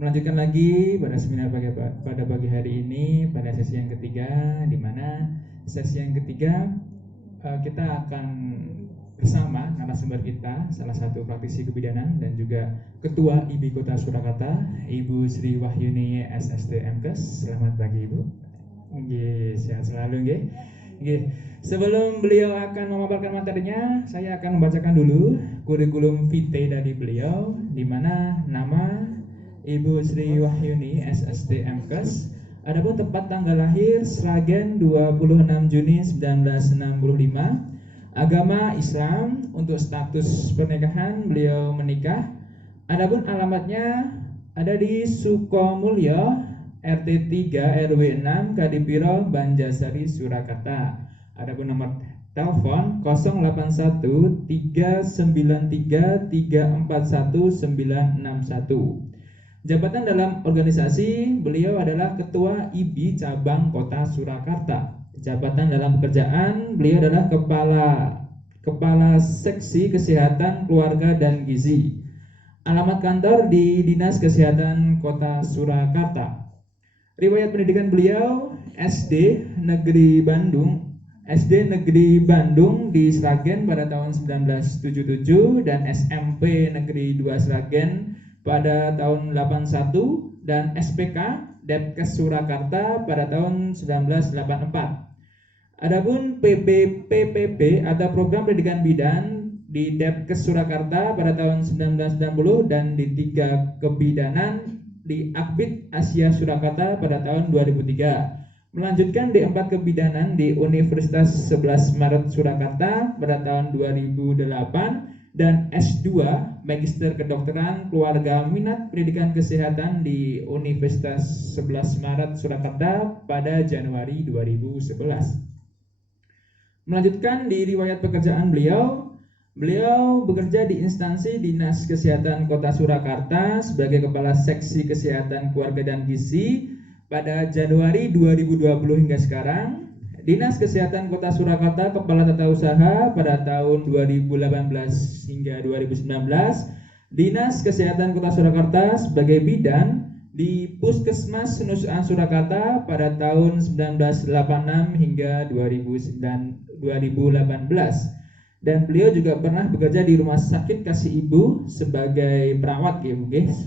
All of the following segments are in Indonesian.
melanjutkan lagi pada seminar pada pagi hari ini pada sesi yang ketiga, di mana sesi yang ketiga kita akan bersama narasumber kita, salah satu praktisi kebidanan dan juga Ketua IBI Kota Surakarta, Ibu Sri Wahyuni SST MKes. Selamat pagi Ibu. Sehat selalu nggih. Sebelum beliau akan memaparkan materinya, saya akan membacakan dulu kurikulum vitae dari beliau, di mana nama Ibu Sri Wahyuni SST MKes. Adapun tepat tanggal lahir Sragen 26 Juni 1965. Agama Islam. Untuk status pernikahan beliau menikah. Adapun alamatnya ada di Sukomulyo RT 3 RW 6 Kadipiro Banjasari Surakarta. Adapun nomor telepon 081 393 341 961. Jabatan dalam organisasi beliau adalah Ketua IBI Cabang Kota Surakarta. Jabatan dalam pekerjaan beliau adalah Kepala Seksi Kesehatan Keluarga dan Gizi. Alamat kantor di Dinas Kesehatan Kota Surakarta. Riwayat pendidikan beliau SD Negeri Bandung di Sragen pada tahun 1977 dan SMP Negeri 2 Sragen pada tahun 81 dan SPK Depkes Surakarta pada tahun 1984. Adapun PPP atau Program Pendidikan Bidan di Depkes Surakarta pada tahun 1990 dan di 3 kebidanan di Akbid Asia Surakarta pada tahun 2003. Melanjutkan D4 kebidanan di Universitas 11 Maret Surakarta pada tahun 2008 dan S2 Magister Kedokteran Keluarga Minat Pendidikan Kesehatan di Universitas 11 Maret Surakarta pada Januari 2011. Melanjutkan di riwayat pekerjaan beliau bekerja di instansi Dinas Kesehatan Kota Surakarta sebagai Kepala Seksi Kesehatan Keluarga dan Gizi pada Januari 2020 hingga sekarang. Dinas Kesehatan Kota Surakarta Kepala Tata Usaha pada tahun 2018 hingga 2019. Dinas Kesehatan Kota Surakarta sebagai bidan di Puskesmas Nusa Surakarta pada tahun 1986 hingga 2018. Dan beliau juga pernah bekerja di Rumah Sakit Kasih Ibu sebagai perawat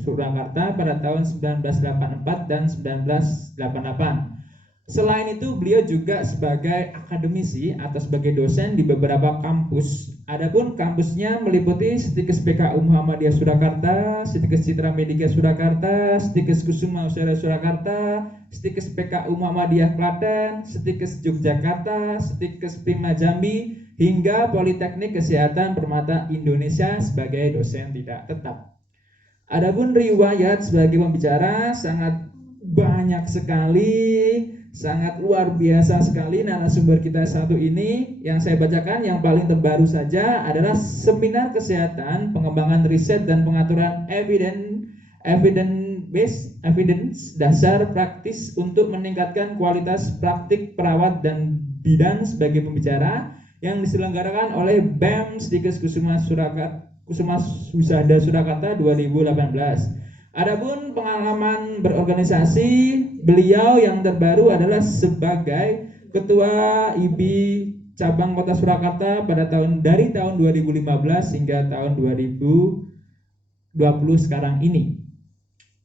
Surakarta pada tahun 1984 dan 1988. Selain itu beliau juga sebagai akademisi atau sebagai dosen di beberapa kampus. Adapun kampusnya meliputi Stikes PKU Muhammadiyah Surakarta, Stikes Citra Medika Surakarta, Stikes Kusuma Usara Surakarta, Stikes PKU Muhammadiyah Klaten, Stikes Yogyakarta, Stikes Prima Jambi, hingga Politeknik Kesehatan Permata Indonesia sebagai dosen tidak tetap. Adapun riwayat sebagai pembicara sangat banyak sekali, sangat luar biasa sekali narasumber kita satu ini. Yang saya bacakan yang paling terbaru saja adalah Seminar Kesehatan, Pengembangan Riset dan Pengaturan Evidence Dasar Praktis untuk Meningkatkan Kualitas Praktik Perawat dan Bidan sebagai pembicara yang diselenggarakan oleh BEM Stikes Kusuma Husada Surakarta 2018. Adapun pengalaman berorganisasi beliau yang terbaru adalah sebagai Ketua IBI Cabang Kota Surakarta dari tahun 2015 hingga tahun 2020 sekarang ini.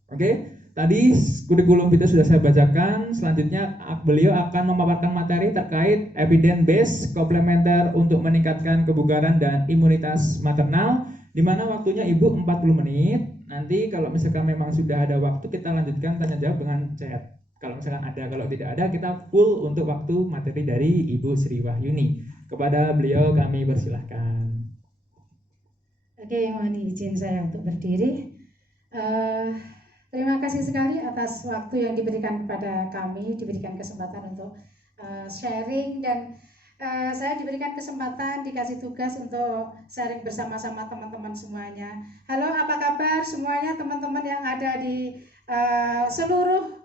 Oke, tadi kurikulum kita sudah saya bacakan. Selanjutnya beliau akan memaparkan materi terkait evidence based komplementer untuk meningkatkan kebugaran dan imunitas maternal, di mana waktunya Ibu 40 menit. Nanti kalau misalkan memang sudah ada waktu, kita lanjutkan tanya jawab dengan chat. Kalau misalkan ada, kalau tidak ada, kita full untuk waktu materi dari Ibu Sri Wahyuni. Kepada beliau kami persilahkan. Oke, mohon izin saya untuk berdiri. Terima kasih sekali atas waktu yang diberikan kepada kami, diberikan kesempatan untuk sharing dan saya diberikan kesempatan, dikasih tugas untuk sharing bersama-sama teman-teman semuanya. Halo, apa kabar semuanya teman-teman yang ada di seluruh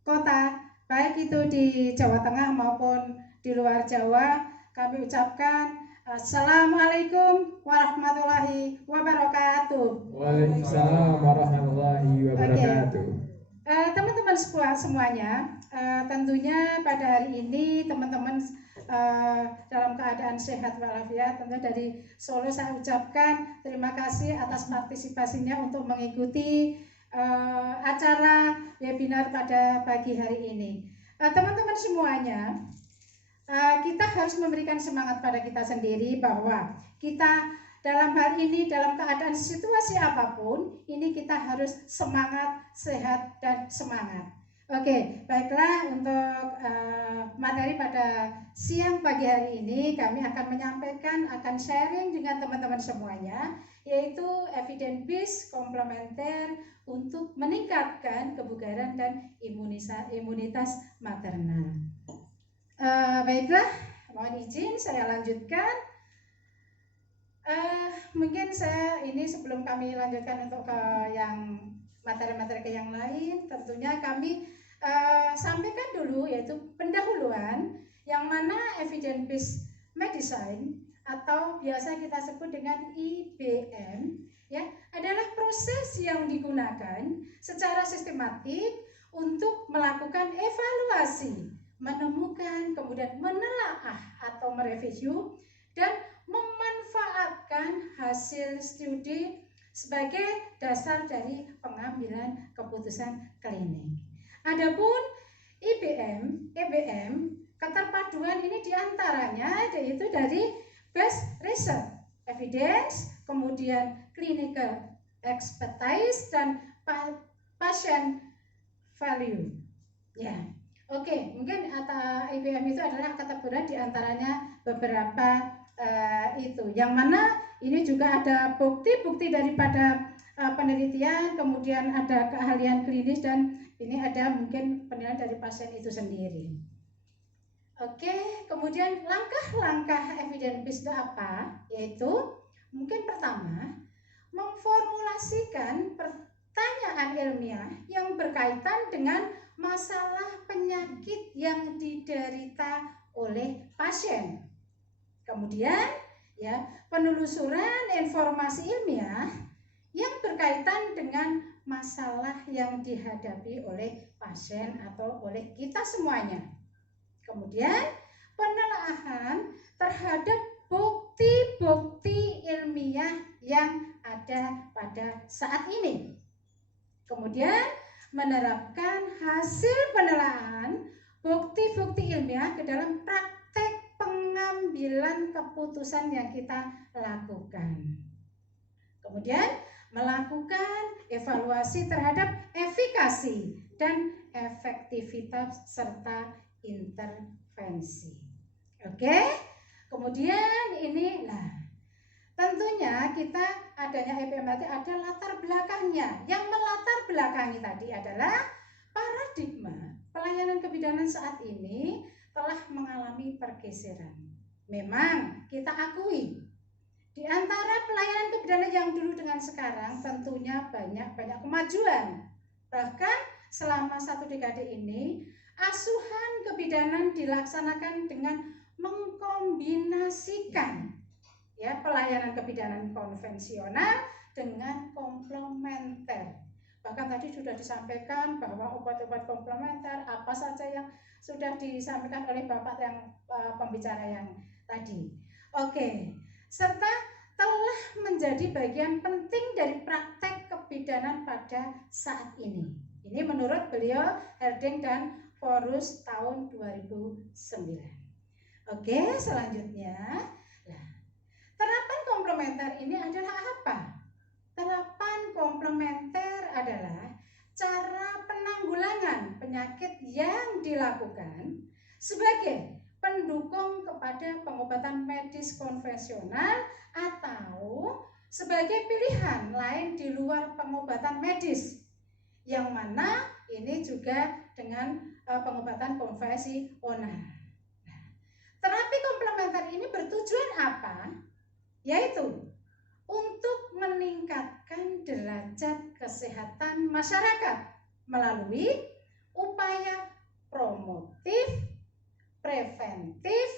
kota, baik itu di Jawa Tengah maupun di luar Jawa. Kami ucapkan Assalamualaikum warahmatullahi wabarakatuh. Waalaikumsalam warahmatullahi wabarakatuh. Teman-teman semuanya, tentunya pada hari ini teman-teman dalam keadaan sehat walafiat. Tentu dari Solo saya ucapkan terima kasih atas partisipasinya untuk mengikuti acara webinar pada pagi hari ini. Teman-teman semuanya, kita harus memberikan semangat pada kita sendiri bahwa kita dalam hal ini, dalam keadaan situasi apapun, ini kita harus semangat, sehat, dan semangat. Oke, baiklah, untuk materi pada siang pagi hari ini kami akan menyampaikan, akan sharing dengan teman-teman semuanya, yaitu evidence based komplementer untuk meningkatkan kebugaran dan imunitas maternal. Baiklah, mohon izin saya lanjutkan. Mungkin saya ini sebelum kami lanjutkan untuk ke yang materi-materi ke yang lain, tentunya kami sampaikan dulu yaitu pendahuluan yang mana evidence based medicine atau biasa kita sebut dengan IBM ya, adalah proses yang digunakan secara sistematik untuk melakukan evaluasi, menemukan, kemudian menelaah atau mereview dan memanfaatkan hasil studi sebagai dasar dari pengambilan keputusan klinik. Adapun EBM, keterpaduan ini diantaranya yaitu dari base research, evidence, kemudian clinical expertise dan patient value. Ya. Oke, mungkin IBM itu adalah kategori diantaranya beberapa itu. Yang mana ini juga ada bukti-bukti daripada penelitian, kemudian ada keahlian klinis dan ini ada mungkin penilaian dari pasien itu sendiri. Oke, kemudian langkah-langkah evidence based itu apa? Yaitu mungkin pertama memformulasikan pertanyaan ilmiah yang berkaitan dengan masalah penyakit yang diderita oleh pasien. Kemudian ya, penelusuran informasi ilmiah yang berkaitan dengan masalah yang dihadapi oleh pasien atau oleh kita semuanya. Kemudian penelaahan terhadap bukti-bukti ilmiah yang ada pada saat ini. Kemudian menerapkan hasil penelaahan bukti-bukti ilmiah ke dalam praktek pengambilan keputusan yang kita lakukan. Kemudian melakukan evaluasi terhadap efikasi dan efektivitas serta intervensi. Oke, kemudian ini, tentunya kita adanya IBM tadi ada latar belakangnya. Yang melatar belakangi tadi adalah paradigma pelayanan kebidanan saat ini telah mengalami pergeseran. Memang kita akui di antara pelayanan kebidanan yang dulu dengan sekarang tentunya banyak kemajuan. Bahkan selama 1 dekade ini asuhan kebidanan dilaksanakan dengan mengkombinasikan ya pelayanan kebidanan konvensional dengan komplementer. Bahkan tadi sudah disampaikan bahwa obat-obat komplementer apa saja yang sudah disampaikan oleh Bapak yang pembicara yang tadi. Oke, serta telah menjadi bagian penting dari praktek kebidanan pada saat ini. Ini menurut beliau Herding dan Forus tahun 2009. Oke, selanjutnya terapan komplementer ini adalah apa? Terapan komplementer adalah cara penanggulangan penyakit yang dilakukan sebagai pendukung kepada pengobatan medis konvensional atau sebagai pilihan lain di luar pengobatan medis, yang mana ini juga dengan pengobatan konvensional. Terapi komplementer ini bertujuan apa? Yaitu untuk meningkatkan derajat kesehatan masyarakat melalui upaya promotif, preventif,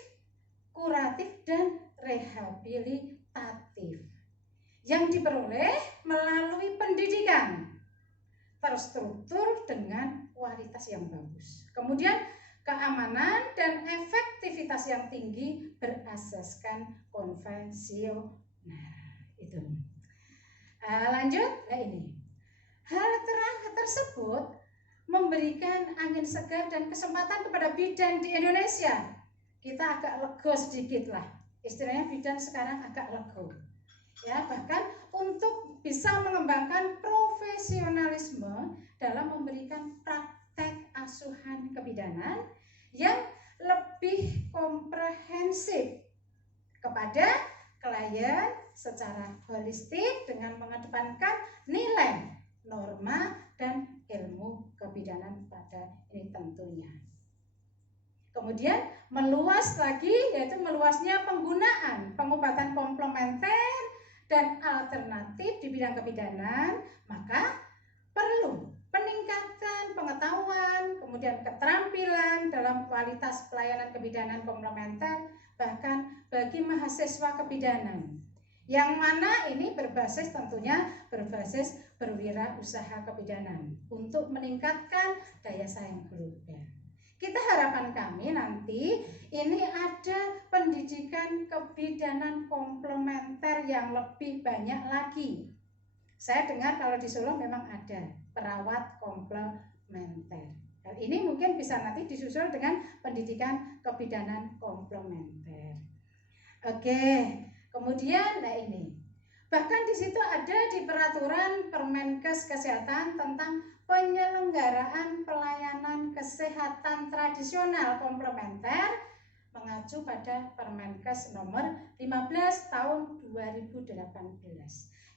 kuratif, dan rehabilitatif rehabilitatif yang diperoleh melalui pendidikan terstruktur dengan kualitas yang bagus. Kemudian keamanan dan efektivitas yang tinggi berasaskan konvensional. Itu. Lanjut, ini. Hal tersebut memberikan angin segar dan kesempatan kepada bidan di Indonesia. Kita agak lego sedikit lah. Istilahnya bidan sekarang agak lego. Ya, bahkan untuk bisa mengembangkan profesionalisme dalam memberikan praktek asuhan kebidanan yang lebih komprehensif kepada klien secara holistik dengan mengedepankan nilai, norma, dan ilmu kebidanan pada ini tentunya. Kemudian meluas lagi, yaitu meluasnya penggunaan pengobatan komplementer dan alternatif di bidang kebidanan, maka perlu peningkatan pengetahuan, kemudian keterampilan dalam kualitas pelayanan kebidanan komplementer, bahkan bagi mahasiswa kebidanan. Yang mana ini tentunya berbasis berwirausaha kebidanan untuk meningkatkan daya saing global. Kita harapan kami nanti ini ada pendidikan kebidanan komplementer yang lebih banyak lagi. Saya dengar kalau di Solo memang ada perawat komplementer. Hal ini mungkin bisa nanti disusul dengan pendidikan kebidanan komplementer. Oke, kemudian ini. Bahkan di situ ada di peraturan Permenkes Kesehatan tentang penyelenggaraan pelayanan kesehatan tradisional komplementer mengacu pada Permenkes nomor 15 tahun 2018.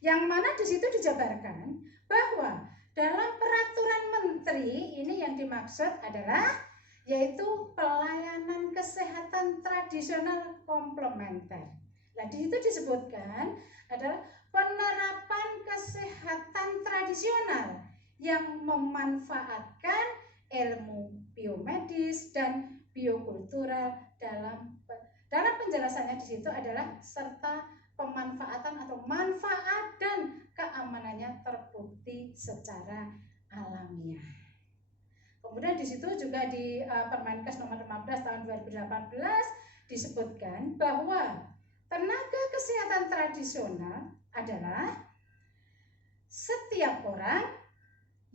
Yang mana di situ dijabarkan bahwa dalam peraturan menteri ini yang dimaksud adalah yaitu pelayanan kesehatan tradisional komplementer. Nah, di situ disebutkan adalah penerapan kesehatan tradisional yang memanfaatkan ilmu biomedis dan biokultural dalam penjelasannya di situ adalah serta pemanfaatan atau manfaat dan keamanannya terbukti secara alamiah. Kemudian di situ juga di Permenkes nomor 15 tahun 2018 disebutkan bahwa tenaga kesehatan tradisional adalah setiap orang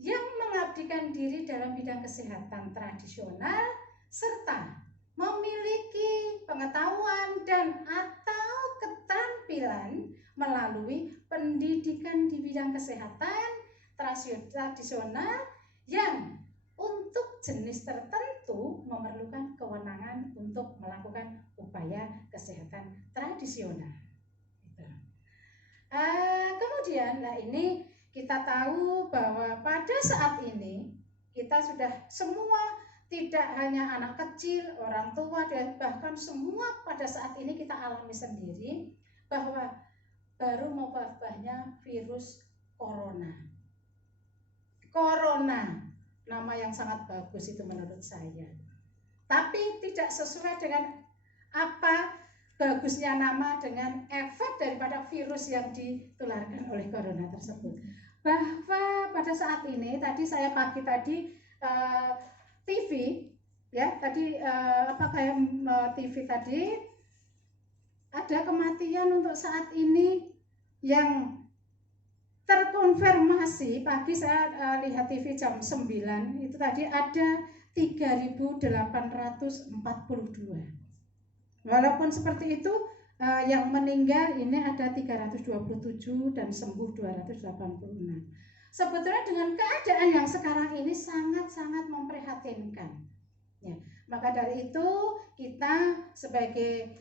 yang mengabdikan diri dalam bidang kesehatan tradisional serta memiliki pengetahuan dan atau keterampilan melalui pendidikan di bidang kesehatan tradisional yang untuk jenis tertentu memerlukan kewenangan untuk melakukan upaya kesehatan tradisional. Kemudian, ini kita tahu bahwa pada saat ini kita sudah semua, tidak hanya anak kecil, orang tua, dan bahkan semua pada saat ini kita alami sendiri bahwa baru mewabahnya virus corona. Nama yang sangat bagus itu menurut saya. Tapi tidak sesuai dengan apa bagusnya nama dengan efek daripada virus yang ditularkan oleh corona tersebut. Bahwa pada saat ini, tadi saya pagi tadi TV, ya tadi TV tadi ada kematian untuk saat ini yang terkonfirmasi. Pagi saya lihat TV jam 9 itu tadi ada 3.842. Walaupun seperti itu yang meninggal ini ada 327 dan sembuh 286. Sebetulnya dengan keadaan yang sekarang ini sangat-sangat memprihatinkan. Ya, maka dari itu kita sebagai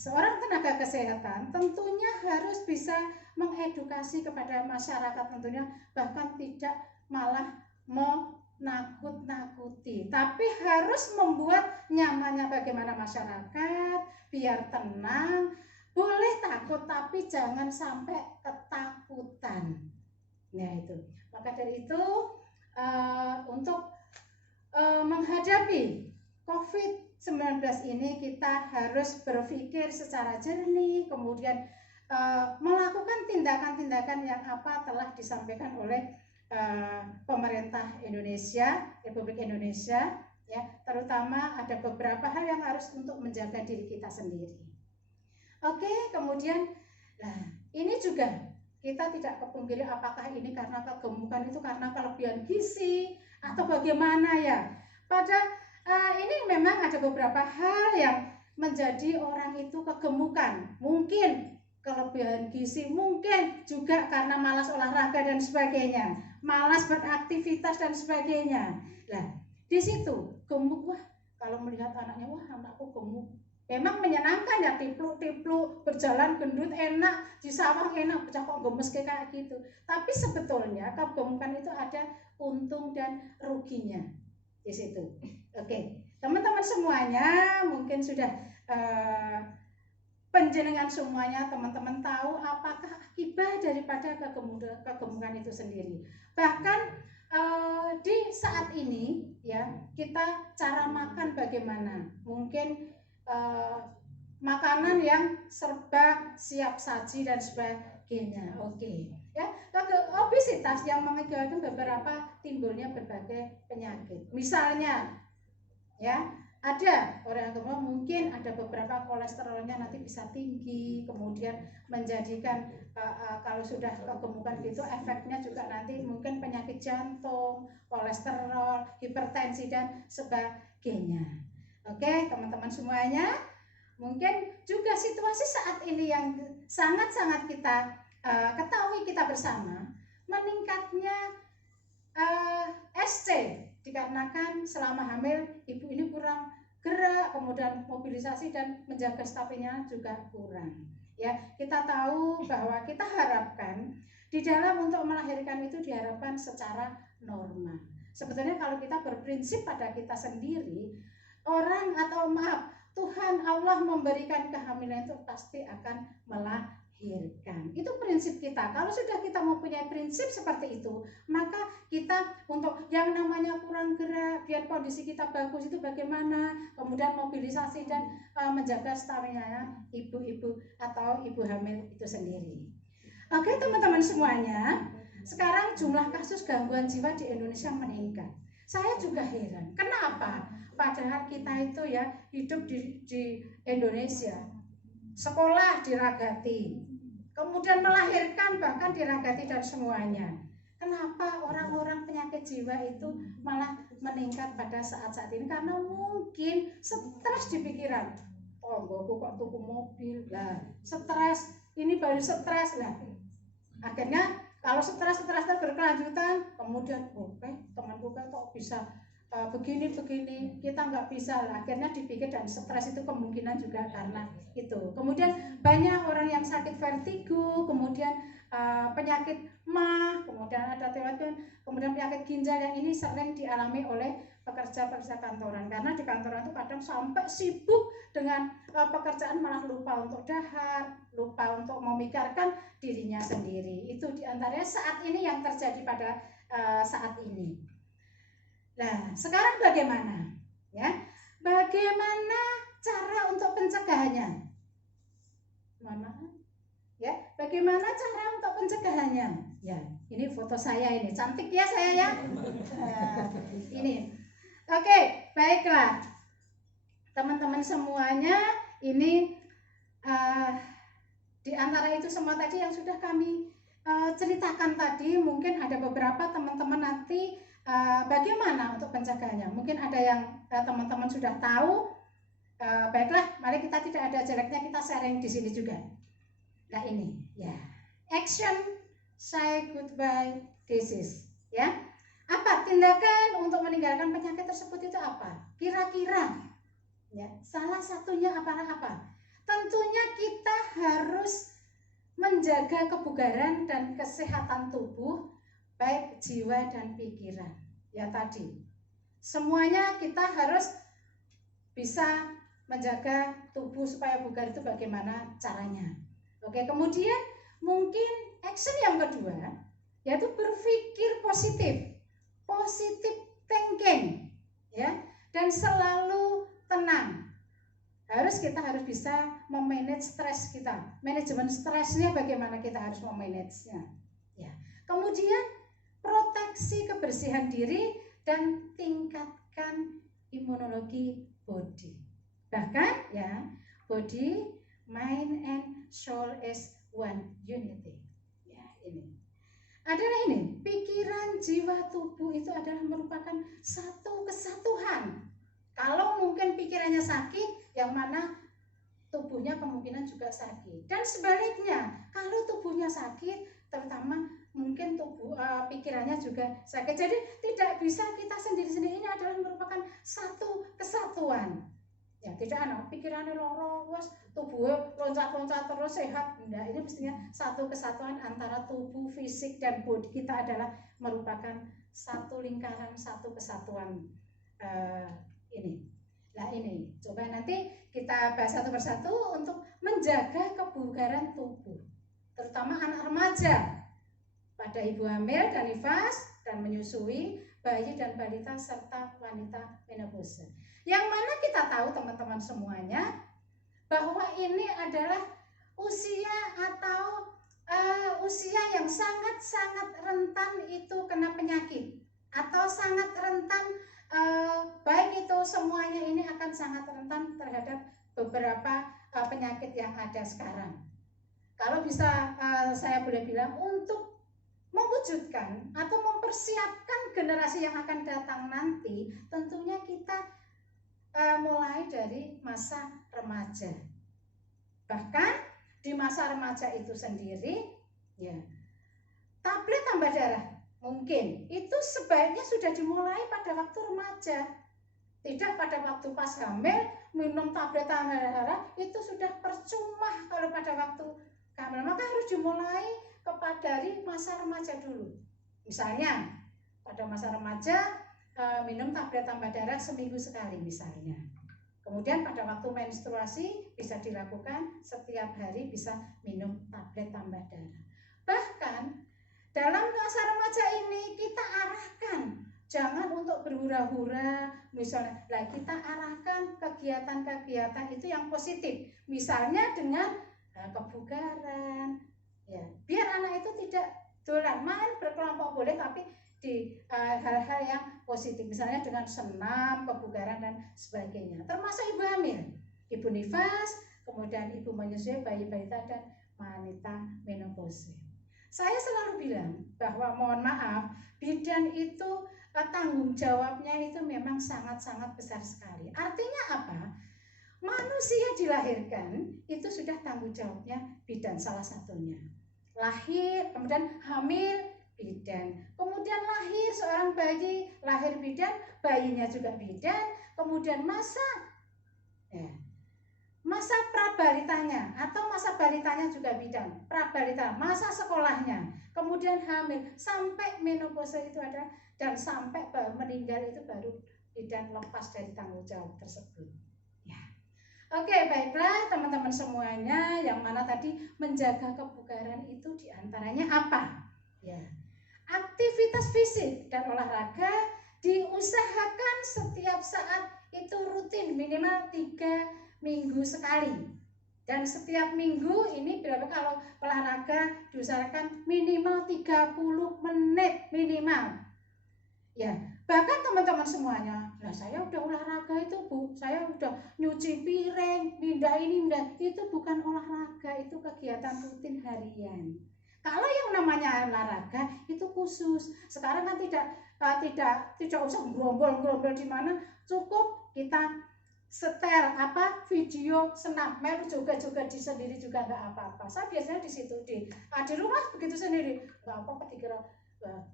seorang tenaga kesehatan tentunya harus bisa mengedukasi kepada masyarakat tentunya, bahkan tidak malah menakut-nakuti, tapi harus membuat nyamannya bagaimana masyarakat biar tenang. Boleh takut tapi jangan sampai ketakutan. Ya itu. Maka dari itu untuk menghadapi COVID ini kita harus berpikir secara jernih, kemudian melakukan tindakan-tindakan yang telah disampaikan oleh pemerintah Indonesia, Republik Indonesia, ya, terutama ada beberapa hal yang harus untuk menjaga diri kita sendiri. Oke, kemudian, nah ini juga kita tidak kepungkiri apakah ini karena kegemukan itu karena kelebihan gizi atau bagaimana ya. Ini memang ada beberapa hal yang menjadi orang itu kegemukan. Mungkin kelebihan gizi, mungkin juga karena malas olahraga dan sebagainya, malas beraktivitas dan sebagainya. Nah, di situ gemuk, wah kalau melihat anaknya, wah anakku gemuk. Memang menyenangkan ya, tipluk-tipluk, berjalan gendut, enak, di sawah enak, kok gemes kayak gitu. Tapi sebetulnya kegemukan itu ada untung dan ruginya di situ. Oke, teman-teman semuanya mungkin sudah penjenengan semuanya teman-teman tahu apakah akibat daripada kegemukan itu sendiri. Bahkan di saat ini ya, kita cara makan bagaimana? Mungkin makanan yang serba siap saji dan sebagainya. Oke. Ya, obesitas yang mengakibatkan beberapa timbulnya berbagai penyakit. Misalnya ya, ada orang tua mungkin ada beberapa kolesterolnya nanti bisa tinggi, kemudian menjadikan kalau sudah kegemukan gitu efeknya juga nanti mungkin penyakit jantung, kolesterol, hipertensi dan sebagainya. Oke, teman-teman semuanya, mungkin juga situasi saat ini yang sangat-sangat kita ketahui kita bersama, meningkatnya SC dikarenakan selama hamil ibu ini kurang gerak, kemudian mobilisasi dan menjaga staminanya juga kurang. Ya, kita tahu bahwa kita harapkan di dalam untuk melahirkan itu diharapkan secara normal. Sebetulnya kalau kita berprinsip pada kita sendiri, orang atau Tuhan Allah memberikan kehamilan itu pasti akan melahirkan. Itu prinsip kita. Kalau sudah kita mempunyai prinsip seperti itu, maka kita untuk yang namanya kurang gerak, biar kondisi kita bagus itu bagaimana, kemudian mobilisasi dan menjaga stamina ibu-ibu atau ibu hamil itu sendiri. Oke teman-teman semuanya, sekarang jumlah kasus gangguan jiwa di Indonesia meningkat. Saya juga heran, kenapa? Padahal kita itu ya hidup di Indonesia, sekolah diragati, kemudian melahirkan bahkan diragati dan semuanya. Kenapa orang-orang penyakit jiwa itu malah meningkat pada saat-saat ini? Karena mungkin stres di pikiran. Oh, gue kok tuku mobil lah, stres. Ini baru stres lah. Akhirnya kalau stres berkelanjutan, kemudian temanku kan kok bisa begini kita nggak bisa lah. Akhirnya dipikir dan stres itu kemungkinan juga karena itu. Kemudian banyak orang yang sakit vertigo, kemudian penyakit MAH, kemudian ada kemudian penyakit ginjal yang ini sering dialami oleh pekerja-pekerja kantoran, karena di kantoran itu kadang sampai sibuk dengan pekerjaan malah lupa untuk dahar, lupa untuk memikirkan dirinya sendiri. Itu diantaranya saat ini yang terjadi pada saat ini. Nah, sekarang bagaimana? Ya, bagaimana cara untuk pencegahannya? Mohon maaf. Ya, bagaimana cara untuk pencegahannya? Ya, ini foto saya ini, cantik ya saya ya. Ini, oke, baiklah, teman-teman semuanya, ini di antara itu semua tadi yang sudah kami ceritakan tadi, mungkin ada beberapa teman-teman nanti. Bagaimana untuk pencegahannya? Mungkin ada yang teman-teman sudah tahu. Baiklah, mari kita tidak ada jeleknya, kita sharing di sini juga. Nah ini, ya, action say goodbye disease. Ya, apa tindakan untuk meninggalkan penyakit tersebut itu apa? Kira-kira, ya, salah satunya apa? Tentunya kita harus menjaga kebugaran dan kesehatan tubuh, baik jiwa dan pikiran. Ya tadi, semuanya kita harus bisa menjaga tubuh supaya bugar itu bagaimana caranya. Oke, kemudian mungkin action yang kedua yaitu berpikir positif thinking, ya, dan selalu tenang. Kita harus bisa memanage stres kita. Manajemen stresnya bagaimana kita harus memanagenya. Ya. Kemudian proteksi kebersihan diri dan tingkatkan imunologi body. Bahkan ya, body, mind and soul is one unity. Ya, ini. Adalah ini, pikiran, jiwa, tubuh itu adalah merupakan satu kesatuan. Kalau mungkin pikirannya sakit, yang mana tubuhnya kemungkinan juga sakit. Dan sebaliknya, kalau tubuhnya sakit, terutama mungkin pikirannya juga sakit. Jadi tidak bisa kita sendiri-sendiri, ini adalah merupakan satu kesatuan. Ya, tidak pikirannya loro, tubuhnya loncat-loncat terus sehat. Enggak, ini mestinya satu kesatuan antara tubuh, fisik dan body kita adalah merupakan satu lingkaran, satu kesatuan. Ini. Nah ini, coba nanti kita bahas satu persatu untuk menjaga kebugaran tubuh, terutama anak remaja, pada ibu hamil dan nifas dan menyusui, bayi dan balita serta wanita menopause. Yang mana kita tahu teman-teman semuanya bahwa ini adalah usia atau usia yang sangat-sangat rentan itu kena penyakit, atau sangat rentan. Baik itu semuanya ini akan sangat rentan terhadap beberapa penyakit yang ada sekarang. Kalau bisa saya boleh bilang, untuk mewujudkan atau mempersiapkan generasi yang akan datang nanti, tentunya kita mulai dari masa remaja. Bahkan di masa remaja itu sendiri, ya, tablet tambah darah mungkin itu sebaiknya sudah dimulai pada waktu remaja, tidak pada waktu pas hamil minum tablet tambah darah, itu sudah percuma kalau pada waktu hamil. Maka harus dimulai dari masa remaja dulu. Misalnya pada masa remaja minum tablet tambah darah seminggu sekali misalnya. Kemudian pada waktu menstruasi bisa dilakukan setiap hari, bisa minum tablet tambah darah. Bahkan dalam masa remaja ini kita arahkan, jangan untuk berhura-hura misalnya. Nah, kita arahkan kegiatan-kegiatan itu yang positif. Misalnya dengan kebugaran, ya, biar anak itu tidak dolan, main berkelompok boleh, tapi di hal-hal yang positif. Misalnya dengan senam, kebugaran dan sebagainya. Termasuk ibu hamil, ibu nifas, kemudian ibu menyusui, bayi balita dan wanita menopause. Saya selalu bilang bahwa mohon maaf, bidan itu tanggung jawabnya itu memang sangat-sangat besar sekali. Artinya apa? Manusia dilahirkan itu sudah tanggung jawabnya bidan salah satunya. Lahir, kemudian hamil, bidan. Kemudian lahir seorang bayi, lahir bidan, bayinya juga bidan. Kemudian masa prabalitanya atau masa balitanya juga bidan, prabalita, masa sekolahnya, kemudian hamil sampai menopause itu ada, dan sampai meninggal itu baru bidan lepas dari tanggung jawab tersebut. Ya. Oke, baiklah teman-teman semuanya, yang mana tadi menjaga kebugaran itu diantaranya apa? Ya, aktivitas fisik dan olahraga diusahakan setiap saat itu rutin, minimal 3 minggu sekali. Dan setiap minggu ini berapa kalau olahraga diusahakan minimal 30 menit minimal. Ya, bahkan teman-teman semuanya, nah saya udah olahraga itu Bu, saya udah nyuci piring, mindah ini, mindah itu, bukan olahraga, itu kegiatan rutin harian. Kalau yang namanya olahraga itu khusus. Sekarang kan tidak usah gerombol-gerombol di mana, cukup kita setel video senam, melu juga di sendiri juga nggak apa-apa. Saya biasanya di situ di rumah begitu sendiri, nggak apa-apa, dikira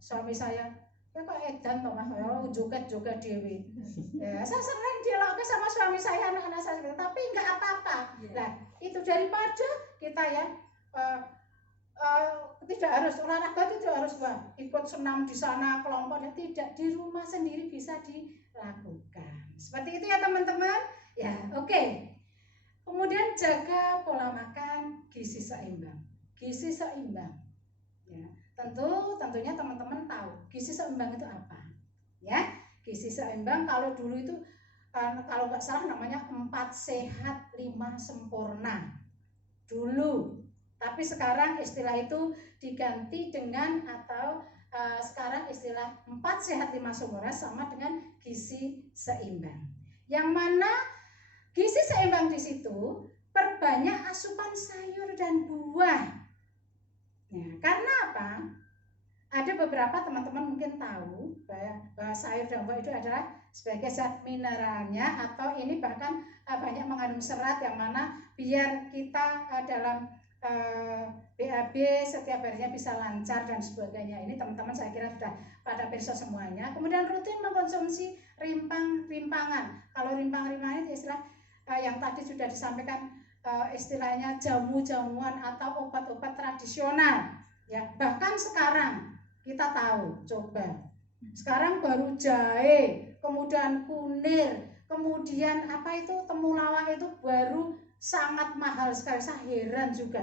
suami saya kok edan toh Mas, joget-joget dewi. Ya, saya sering dialog sama suami saya, anak-anak saya, tapi nggak apa-apa. Nah, itu daripada kita ya tidak harus olahraga, tidak harus ikut senam di sana kelompoknya, tidak, di rumah sendiri bisa dilakukan. Seperti itu ya teman-teman. Ya, oke. Kemudian jaga pola makan gizi seimbang. Gizi seimbang. Ya, tentunya teman-teman tahu gizi seimbang itu apa. Ya, gizi seimbang kalau dulu itu kalau nggak salah namanya 4 sehat 5 sempurna dulu. Tapi sekarang istilah itu diganti dengan atau sekarang istilah 4 sehat 5 sempurna sama dengan gizi seimbang. Yang mana gizi seimbang di situ perbanyak asupan sayur dan buah. Ya, karena apa? Ada beberapa teman-teman mungkin tahu bahwa sayur dan buah itu adalah sebagai zat mineralnya, atau ini bahkan banyak mengandung serat yang mana biar kita dalam BAB setiap harinya bisa lancar dan sebagainya. Ini teman-teman saya kira sudah pada perso semuanya. Kemudian rutin mengkonsumsi rimpangan. Kalau rimpang-rimpangan itu istilah yang tadi sudah disampaikan, istilahnya jamu-jamuan atau obat-obat tradisional. Ya, bahkan sekarang kita tahu, coba sekarang baru jahe, kemudian kunir, kemudian apa itu temulawak itu baru sangat mahal sekali. Saya heran juga,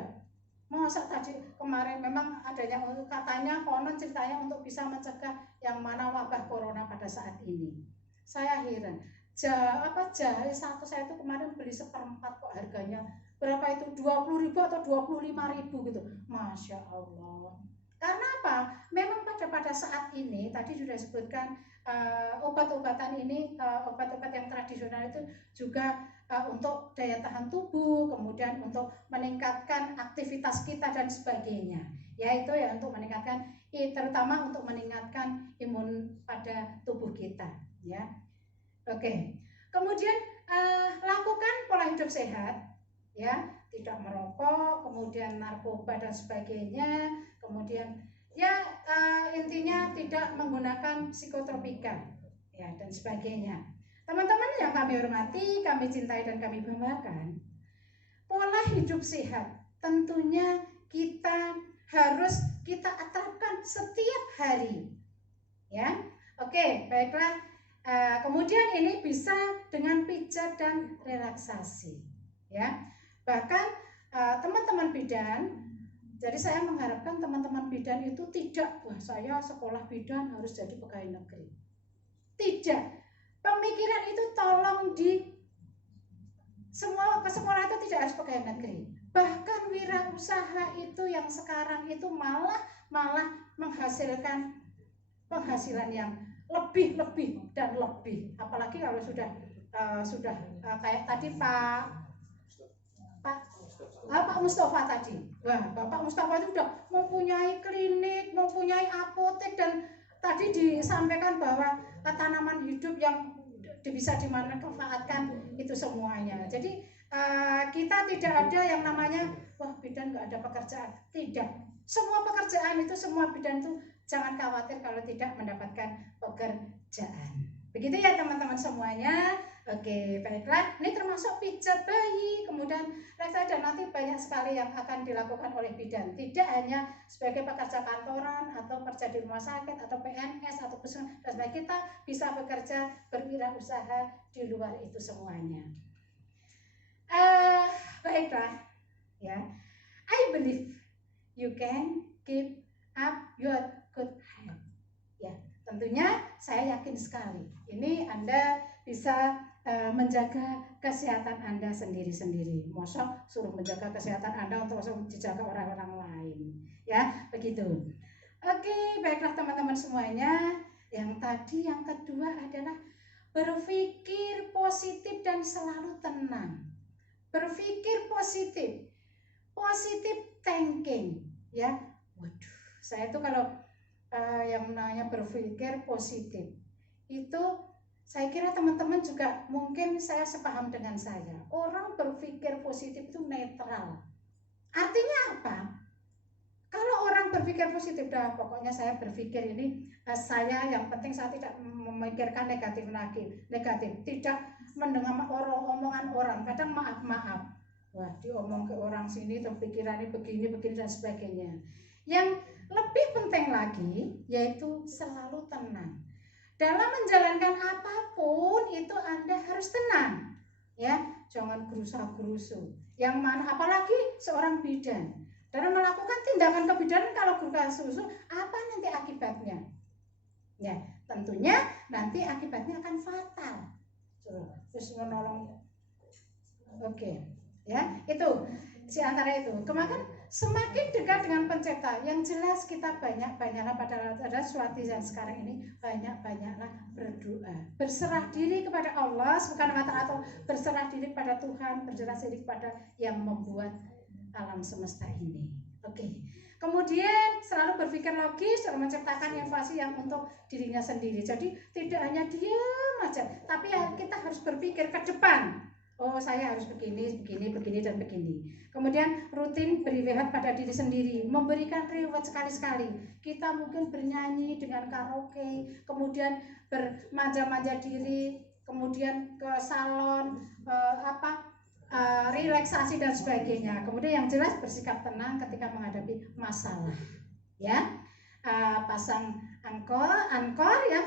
masa tadi kemarin memang adanya katanya konon ceritanya untuk bisa mencegah yang mana wabah corona pada saat ini. Saya heran, jahe satu saya itu kemarin beli 1/4 kok harganya berapa itu, 20.000 atau 25.000 gitu. Masya Allah. Karena apa? Memang pada saat ini tadi sudah disebutkan obat-obatan ini, obat-obat yang tradisional itu juga untuk daya tahan tubuh, kemudian untuk meningkatkan aktivitas kita dan sebagainya. Yaitu ya untuk meningkatkan, terutama untuk meningkatkan imun pada tubuh kita. Ya, oke. Kemudian lakukan pola hidup sehat. Ya, tidak merokok, kemudian narkoba dan sebagainya, kemudian ya intinya tidak menggunakan psikotropika ya dan sebagainya. Teman-teman yang kami hormati, kami cintai dan kami banggakan, pola hidup sehat tentunya harus kita terapkan setiap hari. Ya, oke, baiklah. Kemudian ini bisa dengan pijat dan relaksasi. Ya. Bahkan teman-teman bidan, jadi saya mengharapkan teman-teman bidan itu tidak, wah saya sekolah bidan harus jadi pegawai negeri. Tidak. Pemikiran itu tolong semua ke sekolah itu tidak harus pegawai negeri. Bahkan wirausaha itu yang sekarang itu malah menghasilkan penghasilan yang lebih dan lebih. Apalagi kalau sudah kayak tadi Pak Mustafa tadi. Wah, Bapak Mustafa itu sudah mempunyai klinik, mempunyai apotek, dan tadi disampaikan bahwa tanaman hidup yang bisa dimanfaatkan itu semuanya. Jadi kita tidak ada yang namanya wah bidan nggak ada pekerjaan. Tidak. Semua pekerjaan itu, semua bidan itu jangan khawatir kalau tidak mendapatkan pekerjaan. Begitu ya teman-teman semuanya. Oke, baiklah. Ini termasuk pijat bayi, kemudian relaksasi, dan nanti banyak sekali yang akan dilakukan oleh bidan. Tidak hanya sebagai pekerja kantoran atau kerja di rumah sakit atau PNS atau puskesmas, dan sebagainya. Kita bisa bekerja berwirausaha di luar itu semuanya. Baiklah, ya. I believe you can keep up your good health. Ya, tentunya saya yakin sekali. Ini Anda bisa menjaga kesehatan Anda sendiri-sendiri. Mosok suruh menjaga kesehatan Anda untuk dijaga orang-orang lain. Ya, begitu. Oke, baiklah teman-teman semuanya. Yang tadi yang kedua adalah berpikir positif dan selalu tenang. Berpikir positif. Positive thinking, ya. Waduh, saya tuh kalau yang namanya berpikir positif itu, saya kira teman-teman juga mungkin saya sepaham dengan saya. Orang berpikir positif itu netral. Artinya apa? Kalau orang berpikir positif, dah pokoknya saya berpikir ini saya yang penting saya tidak memikirkan negatif, tidak mendengar omongan orang. Kadang maaf, wah diomong ke orang sini terpikirannya begini dan sebagainya. Yang lebih penting lagi yaitu selalu tenang. Dalam menjalankan apapun itu Anda harus tenang, ya, jangan gerusa-gerusu. Yang mana apalagi seorang bidan dalam melakukan tindakan kebidanan, kalau gerusa-gerusu apa nanti akibatnya? Ya, tentunya nanti akibatnya akan fatal. terus menolong. Oke, ya itu si antara itu. Kemakan semakin dekat dengan pencipta, yang jelas kita banyaklah pada suatu yang sekarang ini banyaklah berdoa, berserah diri kepada Allah Subhanahu wa Ta'ala, atau berserah diri kepada Tuhan, berserah diri kepada yang membuat alam semesta ini. Oke. Kemudian selalu berpikir logis dalam menciptakan inovasi yang untuk dirinya sendiri. Jadi tidak hanya diam aja, tapi kita harus berpikir ke depan. Oh, saya harus begini, dan begini. Kemudian rutin beribadah pada diri sendiri, memberikan reward sekali-sekali. Kita mungkin bernyanyi dengan karaoke, kemudian bermanja-manja diri, kemudian ke salon, relaksasi dan sebagainya. Kemudian yang jelas bersikap tenang ketika menghadapi masalah. Ya, pasang ankor ya,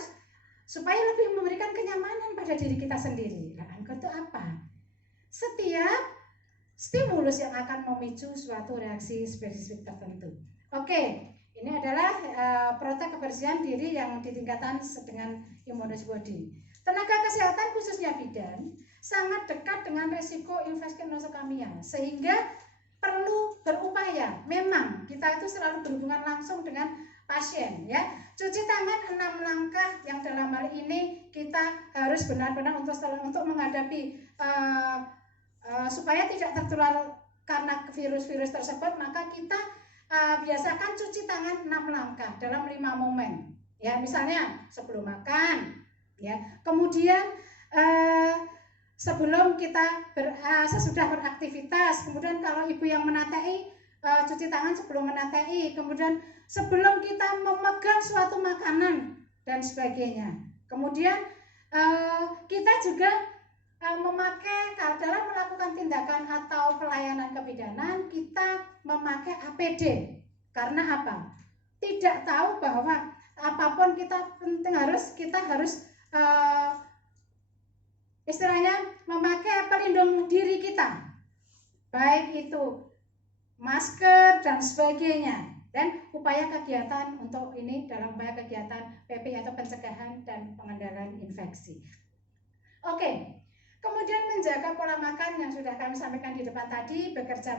supaya lebih memberikan kenyamanan pada diri kita sendiri. Nah, ankor itu apa? Setiap stimulus yang akan memicu suatu reaksi spesifik tertentu. Oke, ini adalah protek kebersihan diri yang ditingkatkan dengan immunology body. Tenaga kesehatan khususnya bidan sangat dekat dengan resiko infeksi nosokamia, sehingga perlu berupaya. Memang kita itu selalu berhubungan langsung dengan pasien, ya. Cuci tangan 6 langkah yang dalam hal ini kita harus benar-benar untuk menghadapi supaya tidak tertular karena virus-virus tersebut, maka kita biasakan cuci tangan 6 langkah dalam 5 momen. Ya, misalnya sebelum makan, ya. Kemudian sebelum kita sesudah beraktivitas, kemudian kalau ibu yang menatai, cuci tangan sebelum menatai, kemudian sebelum kita memegang suatu makanan dan sebagainya. Kemudian kita juga memakai, dalam melakukan tindakan atau pelayanan kebidanan, kita memakai APD. Karena apa? Tidak tahu bahwa apapun kita harus istilahnya memakai pelindung diri kita, baik itu masker dan sebagainya, dan upaya kegiatan untuk ini dalam upaya kegiatan PP atau pencegahan dan pengendalian infeksi. Oke. Kemudian menjaga pola makan yang sudah kami sampaikan di depan tadi, bekerja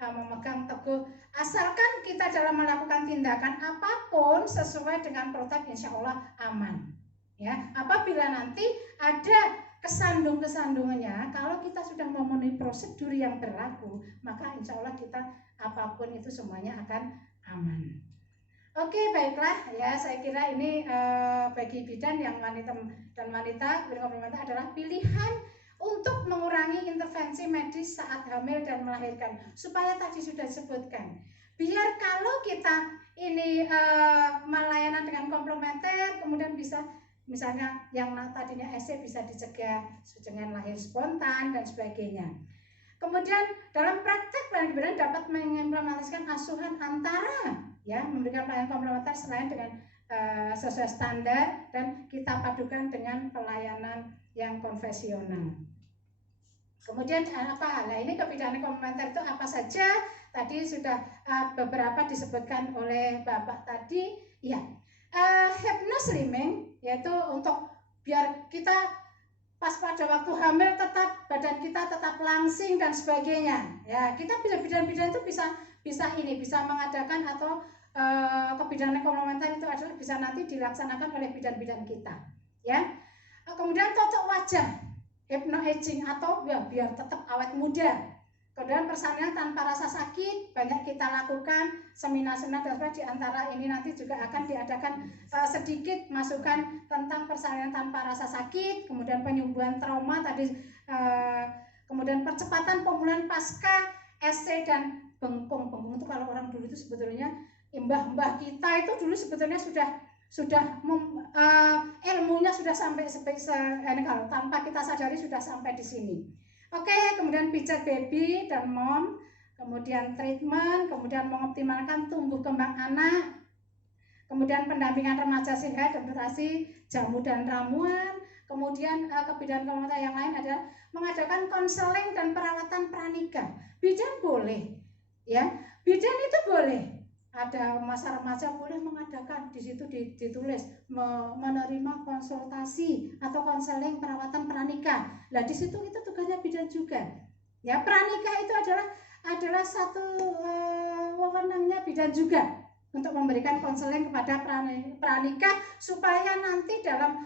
memegang teguh, asalkan kita dalam melakukan tindakan apapun sesuai dengan protap, insya Allah aman. Ya, apabila nanti ada kesandung-kesandungannya, kalau kita sudah memenuhi prosedur yang berlaku, maka insya Allah kita apapun itu semuanya akan aman. Oke, baiklah ya, saya kira ini bagi bidan yang wanita dan wanita berkomplementer adalah pilihan untuk mengurangi intervensi medis saat hamil dan melahirkan, supaya tadi sudah disebutkan, biar kalau kita ini melayanan dengan komplementer, kemudian bisa misalnya yang tadinya SC bisa dicegah dengan lahir spontan dan sebagainya. Kemudian dalam praktek pelayanan kebidanan dapat mengimplementasikan asuhan antara, ya, memberikan pelayanan komplementer selain dengan sesuai standar, dan kita padukan dengan pelayanan yang konvensional. Kemudian apa? Nah, ini kebidanan komplementer itu apa saja? Tadi sudah beberapa disebutkan oleh Bapak tadi. Ya, hypnoslimming, yaitu untuk biar kita pas pada waktu hamil tetap badan kita tetap langsing dan sebagainya. Ya, kita bidan-bidan itu bisa mengadakan atau kebidanan komplementer itu adalah bisa nanti dilaksanakan oleh bidan-bidan kita. Ya. Kemudian cocok wajah, hypno-aging atau ya, biar tetap awet muda. Kemudian persalinan tanpa rasa sakit banyak kita lakukan, seminar-seminar dan sebagainya. Di antara ini nanti juga akan diadakan sedikit masukan tentang persalinan tanpa rasa sakit, kemudian penyembuhan trauma tadi, kemudian percepatan pemulihan pasca SC dan bengkung. Bengkung itu kalau orang dulu itu sebetulnya mbah-mbah kita itu dulu sebetulnya sudah ilmunya sudah sampai kalau tanpa kita sadari sudah sampai di sini. Oke, kemudian pijat baby dan mom, kemudian treatment, kemudian mengoptimalkan tumbuh kembang anak, kemudian pendampingan remaja sehat dan durasi jamu dan ramuan, kemudian kebidanan komplementer yang lain adalah mengadakan konseling dan perawatan pranikah. Bidan boleh, ya, bidan itu boleh ada masa remaja boleh mengadakan, di situ ditulis menerima konsultasi atau konseling perawatan pranikah. Nah di situ itu tugasnya bidan juga. Ya, pranikah itu adalah satu wewenangnya bidan juga untuk memberikan konseling kepada pranikah supaya nanti dalam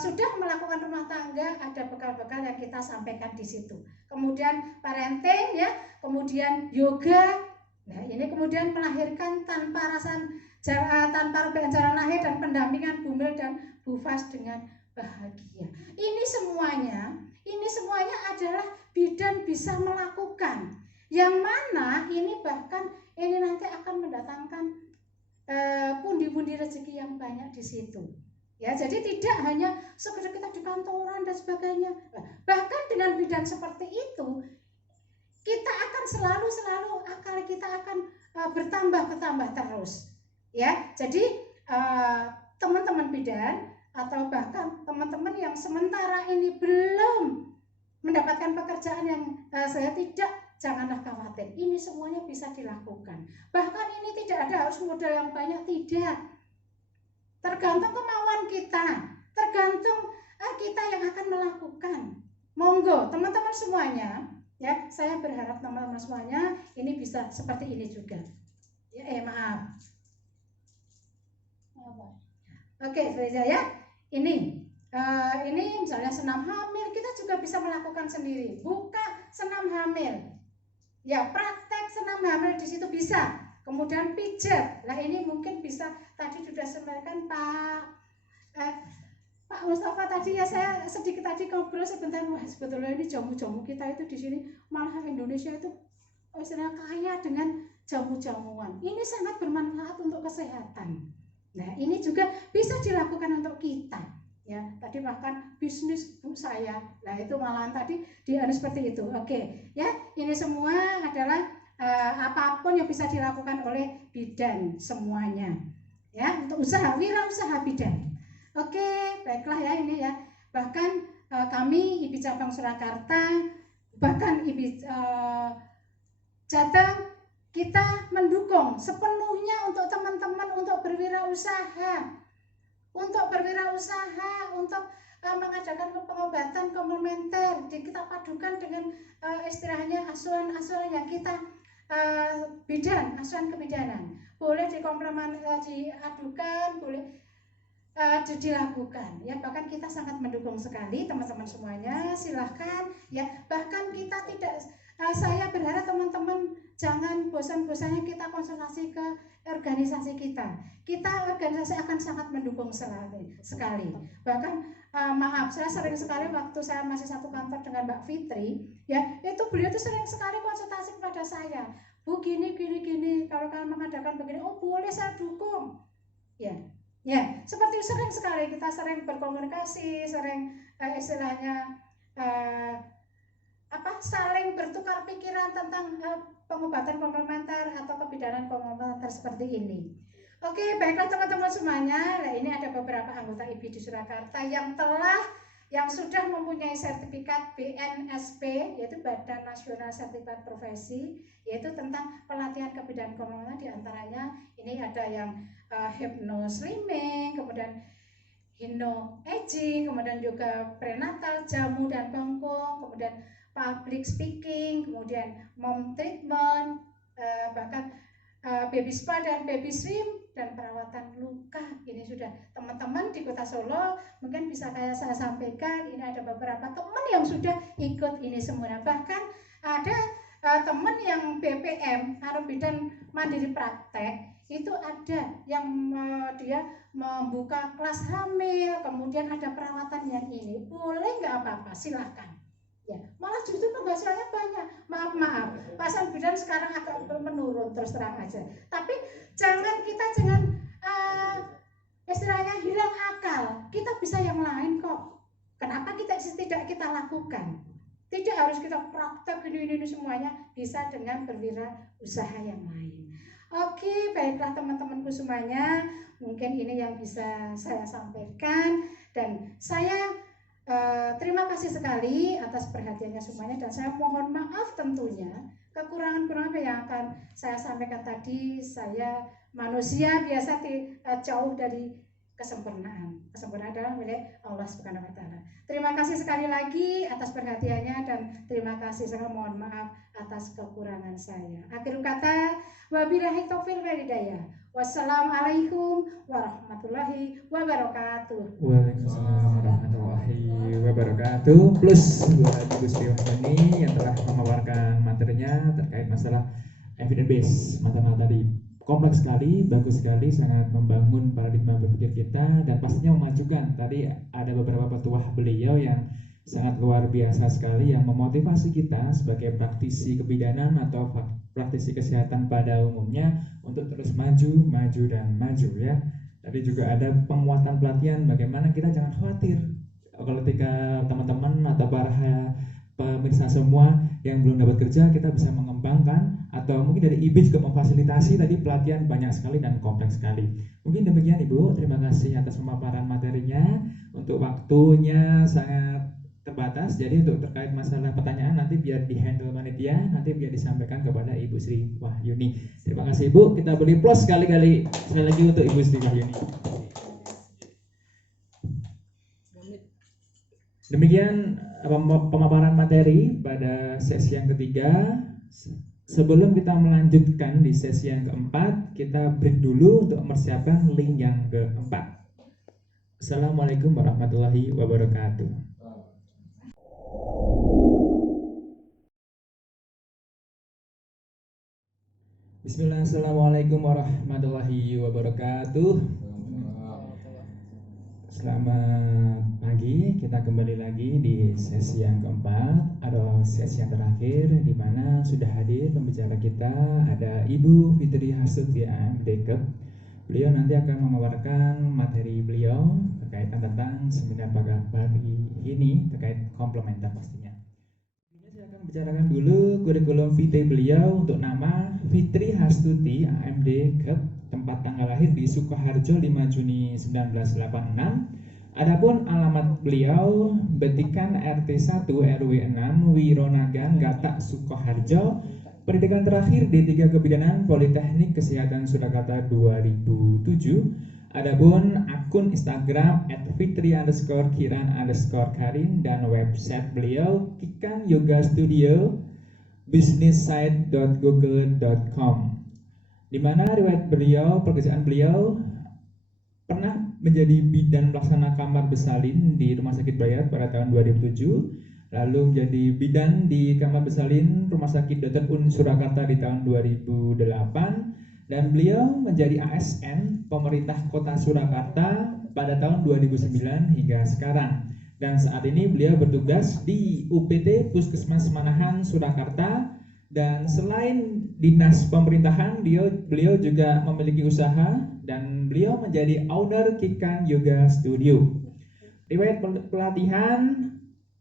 sudah melakukan rumah tangga ada bekal-bekal yang kita sampaikan di situ. Kemudian parenting ya, kemudian yoga. Nah, ini kemudian melahirkan tanpa jalan lahir dan pendampingan bumil dan bufas dengan bahagia. Ini semuanya adalah bidan bisa melakukan. Yang mana ini bahkan ini nanti akan mendatangkan pundi-pundi rezeki yang banyak di situ. Ya, jadi tidak hanya sekedar kita di kantoran dan sebagainya. Bahkan dengan bidan seperti itu, kita akan selalu akal kita akan bertambah terus. Ya, jadi teman-teman bidan atau bahkan teman-teman yang sementara ini belum mendapatkan pekerjaan yang janganlah khawatir. Ini semuanya bisa dilakukan. Bahkan ini tidak ada harus modal yang banyak, tidak. Tergantung kemauan kita, tergantung kita yang akan melakukan. Monggo teman-teman semuanya. Ya, saya berharap teman-teman semuanya ini bisa seperti ini juga. Ya, maaf. Oke, Reza ya. Ini misalnya senam hamil, kita juga bisa melakukan sendiri. Buka senam hamil. Ya, praktek senam hamil di situ bisa. Kemudian pijat. Nah, ini mungkin bisa tadi sudah sampaikan Pak Mustafa tadi ya, saya sedikit tadi ngobrol sebentar. Wah, sebetulnya ini jamu-jamu kita itu di sini malah Indonesia itu istilahnya kaya dengan jamu-jamuan. Ini sangat bermanfaat untuk kesehatan. Nah, ini juga bisa dilakukan untuk kita. Ya, tadi bahkan bisnis bu saya. Nah, itu malahan tadi seperti itu. Oke, ya, ini semua adalah apapun yang bisa dilakukan oleh bidan semuanya. Ya, untuk wirausaha bidan. Oke, baiklah ya ini ya. Bahkan kami IPI Cabang Surakarta, bahkan IPI Jateng, kita mendukung sepenuhnya untuk teman-teman untuk berwirausaha, untuk mengadakan pengobatan komplementer. Kita padukan dengan istilahnya asuhan yang kita bidan, asuhan kebidanan. Boleh diadukan, boleh dilakukan ya, bahkan kita sangat mendukung sekali teman-teman semuanya. Silahkan ya, bahkan kita tidak saya berharap teman-teman jangan bosan-bosannya kita konsultasi ke organisasi kita. Organisasi akan sangat mendukung sekali. Bahkan maaf, saya sering sekali waktu saya masih satu kantor dengan Mbak Fitri ya, itu beliau tuh sering sekali konsultasi kepada saya. Bu, gini, kalau kalian mengadakan begini, oh boleh, saya dukung ya. Ya, seperti sering sekali kita sering berkomunikasi, sering istilahnya saling bertukar pikiran tentang pengobatan komplementer atau kebidanan komplementer seperti ini. Oke, baiklah teman-teman semuanya. Nah, ini ada beberapa anggota IPI di Surakarta yang sudah mempunyai sertifikat BNSP, yaitu Badan Nasional Sertifikat Profesi, yaitu tentang pelatihan kebidanan komplementer. Di antaranya ini ada yang hypno slimming, kemudian hypno aging, kemudian juga prenatal, jamu dan bengkung, kemudian public speaking, kemudian mom treatment, bahkan baby spa dan baby swim, dan perawatan luka. Ini sudah teman-teman di Kota Solo mungkin bisa saya sampaikan. Ini ada beberapa teman yang sudah ikut ini semua. Bahkan ada teman yang BPM atau bidan mandiri praktek, itu ada yang dia membuka kelas hamil, kemudian ada perawatan yang ini. Boleh nggak apa-apa, silahkan. Ya, malah justru penghasilannya banyak. Maaf, pasar bidan sekarang agak menurun, terus terang aja. Tapi jangan istilahnya hilang akal. Kita bisa yang lain kok. Kenapa tidak kita lakukan? Tidak harus kita praktek ini semuanya, bisa dengan berwirausaha yang lain. Oke, baiklah teman-temanku semuanya, mungkin ini yang bisa saya sampaikan, dan saya terima kasih sekali atas perhatiannya semuanya, dan saya mohon maaf tentunya kekurangan-kekurangan yang akan saya sampaikan tadi, saya manusia biasa jauh dari kesempurnaan. Kesempurnaan adalah milik Allah Subhanahu wa taala. Terima kasih sekali lagi atas perhatiannya dan terima kasih, sangat mohon maaf atas kekurangan saya. Akhir kata, wabillahi taufiq wal hidayah. Wassalamualaikum warahmatullahi wabarakatuh. Waalaikumsalam warahmatullahi wabarakatuh. Plus buat Ibu Sri Wahyuni yang telah memaparkan materinya terkait masalah evidence based mata-mata tadi. Kompleks sekali, bagus sekali, sangat membangun paradigma berpikir kita dan pastinya memajukan. Tadi ada beberapa petuah beliau yang sangat luar biasa sekali yang memotivasi kita sebagai praktisi kebidanan atau praktisi kesehatan pada umumnya untuk terus maju dan maju ya. Tadi juga ada penguatan pelatihan bagaimana kita jangan khawatir kalau ketika teman-teman atau para pemirsa semua yang belum dapat kerja, kita bisa mengembangkan atau mungkin dari IB juga memfasilitasi tadi pelatihan banyak sekali dan kompleks sekali. Mungkin demikian Ibu, terima kasih atas pemaparan materinya. Untuk waktunya sangat terbatas, jadi untuk terkait masalah pertanyaan nanti biar di handle panitia, nanti biar disampaikan kepada Ibu Sri Wahyuni. Terima kasih Ibu, kita beri plus sekali lagi untuk Ibu Sri Wahyuni. Demikian pemaparan materi pada sesi yang ketiga. Sebelum kita melanjutkan di sesi yang keempat, kita break dulu untuk mempersiapkan link yang keempat. Assalamualaikum warahmatullahi wabarakatuh. Bismillah, assalamualaikum warahmatullahi wabarakatuh. Selamat pagi, kita kembali lagi di sesi yang keempat atau sesi yang terakhir, di mana sudah hadir pembicara kita ada Ibu Fitri Hasuti AMD Kep. Beliau nanti akan memaparkan materi beliau berkaitan tentang seminar pagi ini terkait komplementer pastinya. Saya akan bicarakan dulu kurikulum vitae beliau untuk nama Fitri Hastuti AMD Kep, tempat tanggal lahir di Sukoharjo 5 Juni 1986. Adapun alamat beliau Betikan RT 1 RW 6 Wironagan Gatak Sukoharjo. Pendidikan terakhir D3 Kebidanan Politeknik Kesehatan Surakarta 2007. Adapun akun Instagram @fitri_kiran_karin dan website beliau Kikan Yoga Studio businesssite.google.com, di mana riwayat beliau, pekerjaan beliau pernah menjadi bidan pelaksana kamar besalin di Rumah Sakit Bayat pada tahun 2007, lalu menjadi bidan di kamar besalin Rumah Sakit Dr. Un Surakarta di tahun 2008, dan beliau menjadi ASN pemerintah Kota Surakarta pada tahun 2009 hingga sekarang. Dan saat ini beliau bertugas di UPT Puskesmas Manahan Surakarta. Dan selain dinas pemerintahan, beliau juga memiliki usaha dan beliau menjadi owner Kikan Yoga Studio. Riwayat pelatihan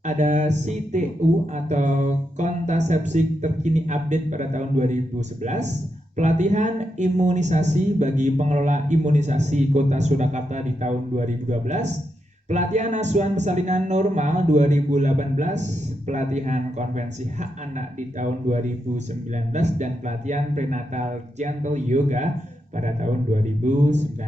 ada CTU atau kontrasepsi terkini update pada tahun 2011. Pelatihan imunisasi bagi pengelola imunisasi Kota Surakarta di tahun 2012. Pelatihan asuhan persalinan normal 2018, pelatihan konvensi hak anak di tahun 2019, dan pelatihan prenatal gentle yoga pada tahun 2019.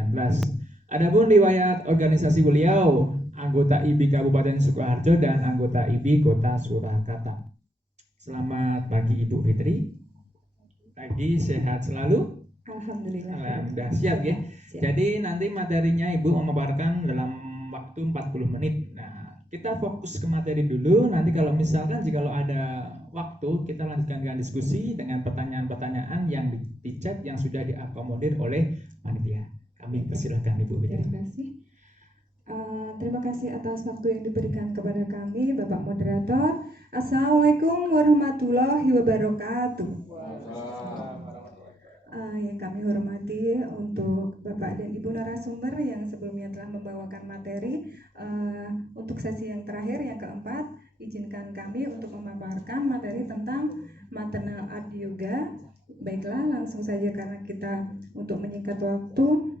Adapun riwayat organisasi beliau, anggota IBI Kabupaten Sukoharjo dan anggota IBI Kota Surakarta. Selamat pagi Ibu Fitri. Pagi, sehat selalu? Alhamdulillah. Alhamdulillah, siap ya. Siap. Jadi nanti materinya Ibu memaparkan dalam waktu 40 menit. Nah, kita fokus ke materi dulu. Nanti kalau misalkan jika ada waktu, kita lanjutkan dengan diskusi dengan pertanyaan-pertanyaan yang di chat yang sudah diakomodir oleh panitia. Kami persilahkan Ibu Fitri. Terima kasih. Terima kasih atas waktu yang diberikan kepada kami, Bapak Moderator. Assalamualaikum warahmatullahi wabarakatuh. Yang kami hormati untuk Bapak dan Ibu narasumber yang sebelumnya telah membawakan materi. Untuk sesi yang terakhir, yang keempat, izinkan kami untuk memaparkan materi tentang maternal art yoga. Baiklah, langsung saja karena kita untuk menyingkat waktu.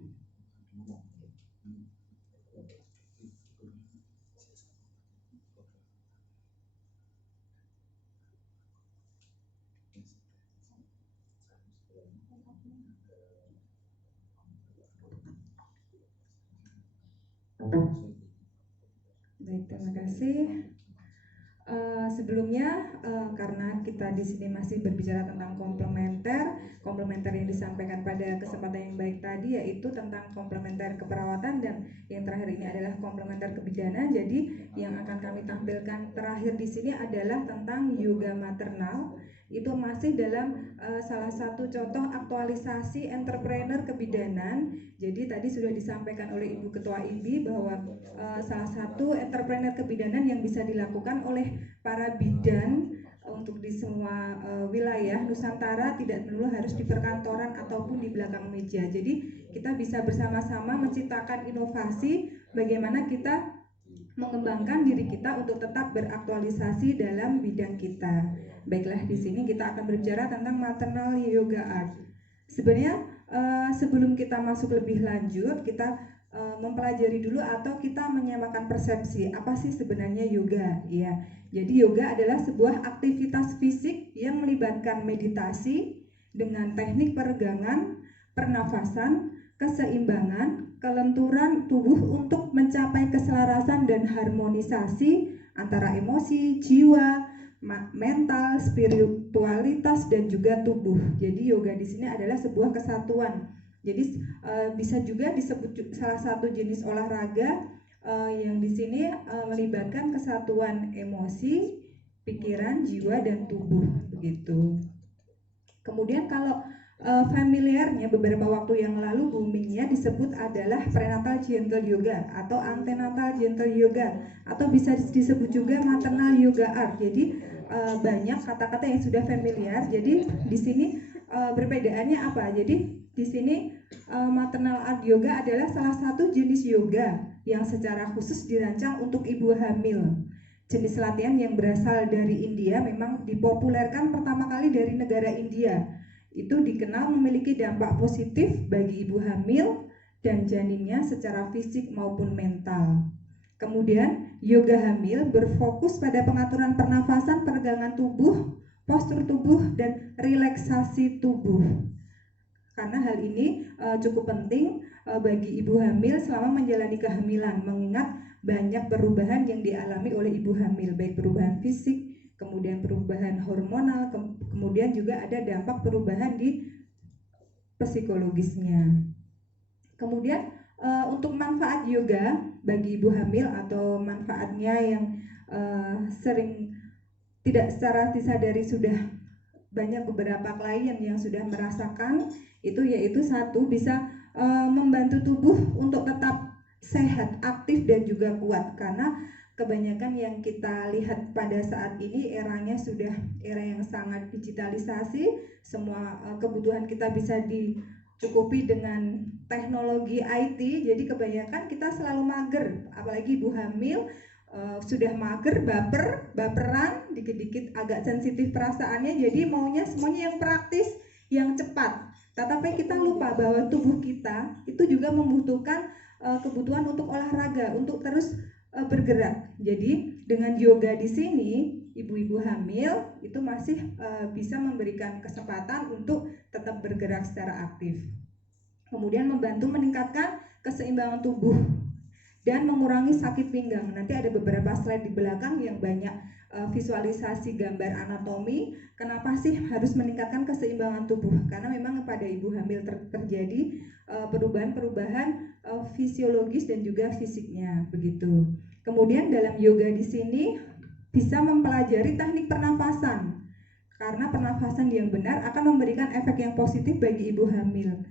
Baik, terima kasih. Sebelumnya karena kita di sini masih berbicara tentang komplementer yang disampaikan pada kesempatan yang baik tadi yaitu tentang komplementer keperawatan dan yang terakhir ini adalah komplementer kebidanan. Jadi yang akan kami tampilkan terakhir di sini adalah tentang yoga maternal. Itu masih dalam salah satu contoh aktualisasi entrepreneur kebidanan. Jadi tadi sudah disampaikan oleh Ibu Ketua IBI bahwa salah satu entrepreneur kebidanan yang bisa dilakukan oleh para bidan untuk di semua wilayah Nusantara tidak melulu harus di perkantoran ataupun di belakang meja. Jadi kita bisa bersama-sama menciptakan inovasi bagaimana kita mengembangkan diri kita untuk tetap beraktualisasi dalam bidang kita. Baiklah, di sini kita akan berbicara tentang maternal yoga art. Sebenarnya sebelum kita masuk lebih lanjut, kita mempelajari dulu atau kita menyamakan persepsi apa sih sebenarnya yoga. Ya, jadi yoga adalah sebuah aktivitas fisik yang melibatkan meditasi dengan teknik peregangan, pernafasan, keseimbangan, kelenturan tubuh untuk mencapai keselarasan dan harmonisasi antara emosi, jiwa, mental, spiritualitas dan juga tubuh. Jadi yoga di sini adalah sebuah kesatuan. Jadi bisa juga disebut salah satu jenis olahraga yang di sini melibatkan kesatuan emosi, pikiran, jiwa dan tubuh begitu. Kemudian kalau familiarnya beberapa waktu yang lalu boomingnya disebut adalah prenatal gentle yoga atau antenatal gentle yoga atau bisa disebut juga maternal yoga art. Jadi banyak kata-kata yang sudah familiar. Jadi di sini perbedaannya apa? Jadi di sini maternal art yoga adalah salah satu jenis yoga yang secara khusus dirancang untuk ibu hamil. Jenis latihan yang berasal dari India memang dipopulerkan pertama kali dari negara India. Itu dikenal memiliki dampak positif bagi ibu hamil dan janinnya secara fisik maupun mental. Kemudian, yoga hamil berfokus pada pengaturan pernafasan, peregangan tubuh, postur tubuh, dan relaksasi tubuh. Karena hal ini cukup penting bagi ibu hamil selama menjalani kehamilan, mengingat banyak perubahan yang dialami oleh ibu hamil, baik perubahan fisik, kemudian perubahan hormonal, kemudian juga ada dampak perubahan di psikologisnya. Kemudian untuk manfaat yoga bagi ibu hamil atau manfaatnya yang sering tidak secara disadari sudah banyak beberapa klien yang sudah merasakan itu, yaitu satu, bisa membantu tubuh untuk tetap sehat, aktif dan juga kuat. Karena kebanyakan yang kita lihat pada saat ini eranya sudah era yang sangat digitalisasi, semua kebutuhan kita bisa dicukupi dengan teknologi IT. Jadi kebanyakan kita selalu mager, apalagi ibu hamil sudah mager, baperan, dikit-dikit agak sensitif perasaannya, jadi maunya semuanya yang praktis, yang cepat. Tetapi kita lupa bahwa tubuh kita itu juga membutuhkan kebutuhan untuk olahraga, untuk terus bergerak. Jadi dengan yoga di sini, ibu-ibu hamil itu masih bisa memberikan kesempatan untuk tetap bergerak secara aktif. Kemudian membantu meningkatkan keseimbangan tubuh dan mengurangi sakit pinggang. Nanti ada beberapa slide di belakang yang banyak visualisasi gambar anatomi. Kenapa sih harus meningkatkan keseimbangan tubuh? Karena memang pada ibu hamil terjadi perubahan-perubahan fisiologis dan juga fisiknya begitu. Kemudian dalam yoga di sini bisa mempelajari teknik pernafasan. Karena pernafasan yang benar akan memberikan efek yang positif bagi ibu hamil.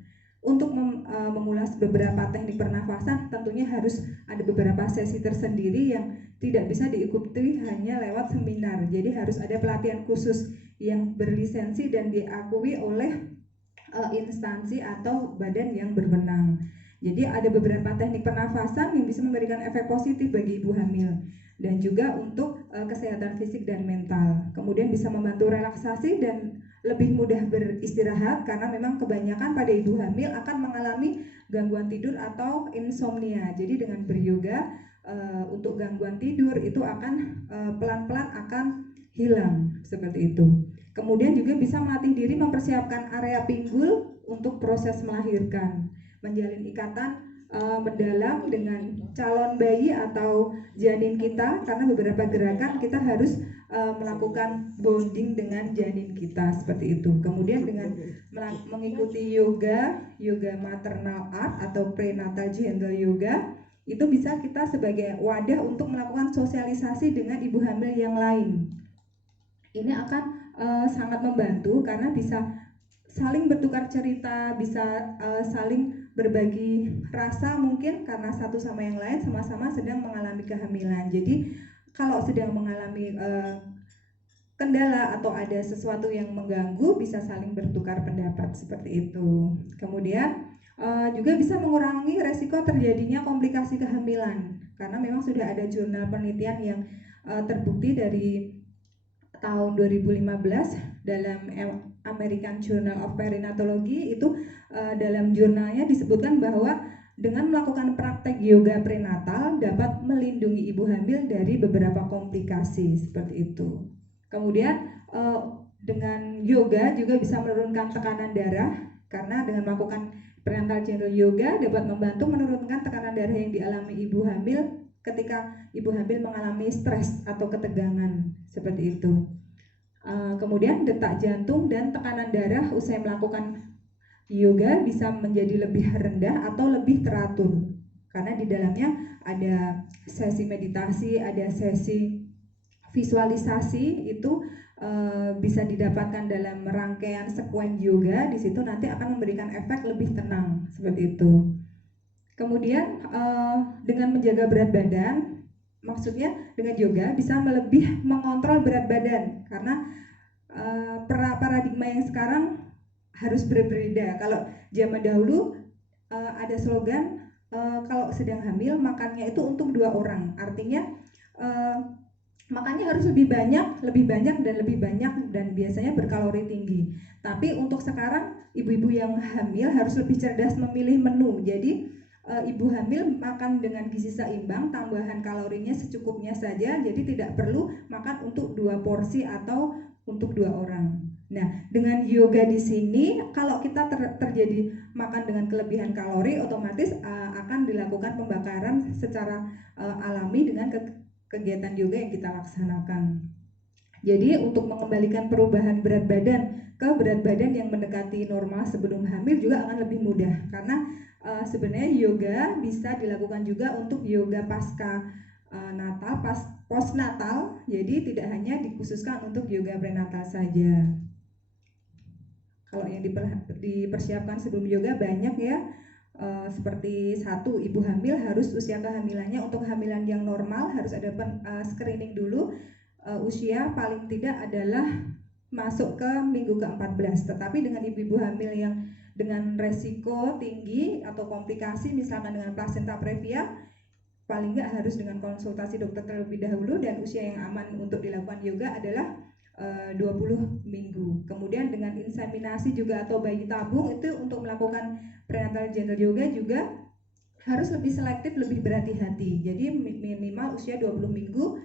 Untuk mengulas beberapa teknik pernafasan tentunya harus ada beberapa sesi tersendiri yang tidak bisa diikuti hanya lewat seminar. Jadi harus ada pelatihan khusus yang berlisensi dan diakui oleh instansi atau badan yang berwenang. Jadi ada beberapa teknik pernafasan yang bisa memberikan efek positif bagi ibu hamil dan juga untuk kesehatan fisik dan mental. Kemudian bisa membantu relaksasi dan lebih mudah beristirahat karena memang kebanyakan pada ibu hamil akan mengalami gangguan tidur atau insomnia. Jadi dengan beryoga untuk gangguan tidur itu akan pelan-pelan akan hilang seperti itu. Kemudian juga bisa melatih diri mempersiapkan area pinggul untuk proses melahirkan, menjalin ikatan mendalam dengan calon bayi atau janin kita, karena beberapa gerakan kita harus melakukan bonding dengan janin kita seperti itu. Kemudian dengan mengikuti yoga maternal art atau prenatal gentle yoga, itu bisa kita sebagai wadah untuk melakukan sosialisasi dengan ibu hamil yang lain. Ini akan sangat membantu karena bisa saling bertukar cerita, bisa saling berbagi rasa mungkin karena satu sama yang lain sama-sama sedang mengalami kehamilan. Jadi kalau sedang mengalami kendala atau ada sesuatu yang mengganggu, bisa saling bertukar pendapat seperti itu. Kemudian juga bisa mengurangi resiko terjadinya komplikasi kehamilan, karena memang sudah ada jurnal penelitian yang terbukti dari tahun 2015 dalam American Journal of Perinatology. Itu dalam jurnalnya disebutkan bahwa dengan melakukan praktek yoga prenatal dapat melindungi ibu hamil dari beberapa komplikasi seperti itu. Kemudian dengan yoga juga bisa menurunkan tekanan darah, karena dengan melakukan prenatal gentle yoga dapat membantu menurunkan tekanan darah yang dialami ibu hamil ketika ibu hamil mengalami stres atau ketegangan seperti itu. Kemudian detak jantung dan tekanan darah usai melakukan yoga bisa menjadi lebih rendah atau lebih teratur, karena di dalamnya ada sesi meditasi, ada sesi visualisasi. Itu bisa didapatkan dalam rangkaian sekuen yoga. Di situ nanti akan memberikan efek lebih tenang seperti itu. Kemudian dengan menjaga berat badan, maksudnya dengan yoga bisa lebih mengontrol berat badan, karena paradigma yang sekarang harus berbeda. Kalau zaman dahulu ada slogan kalau sedang hamil makannya itu untuk 2 orang, artinya makannya harus lebih banyak dan biasanya berkalori tinggi. Tapi untuk sekarang ibu-ibu yang hamil harus lebih cerdas memilih menu. Jadi ibu hamil makan dengan gizi seimbang, tambahan kalorinya secukupnya saja, jadi tidak perlu makan untuk 2 porsi atau untuk 2 orang. Nah, dengan yoga di sini kalau kita terjadi makan dengan kelebihan kalori, otomatis akan dilakukan pembakaran secara alami dengan kegiatan yoga yang kita laksanakan. Jadi untuk mengembalikan perubahan berat badan ke berat badan yang mendekati normal sebelum hamil juga akan lebih mudah, karena sebenarnya yoga bisa dilakukan juga untuk yoga pasca natal, postnatal. Jadi tidak hanya dikhususkan untuk yoga prenatal saja. Kalau yang dipersiapkan sebelum yoga banyak ya, seperti 1, ibu hamil harus usia kehamilannya untuk kehamilan yang normal harus ada screening dulu. Usia paling tidak adalah masuk ke minggu ke-14. Tetapi dengan ibu-ibu hamil yang dengan resiko tinggi atau komplikasi misalkan dengan plasenta previa, paling nggak harus dengan konsultasi dokter terlebih dahulu, dan usia yang aman untuk dilakukan yoga adalah 20 minggu. Kemudian dengan inseminasi juga atau bayi tabung, itu untuk melakukan prenatal gentle yoga juga harus lebih selektif, lebih berhati-hati. Jadi minimal usia 20 minggu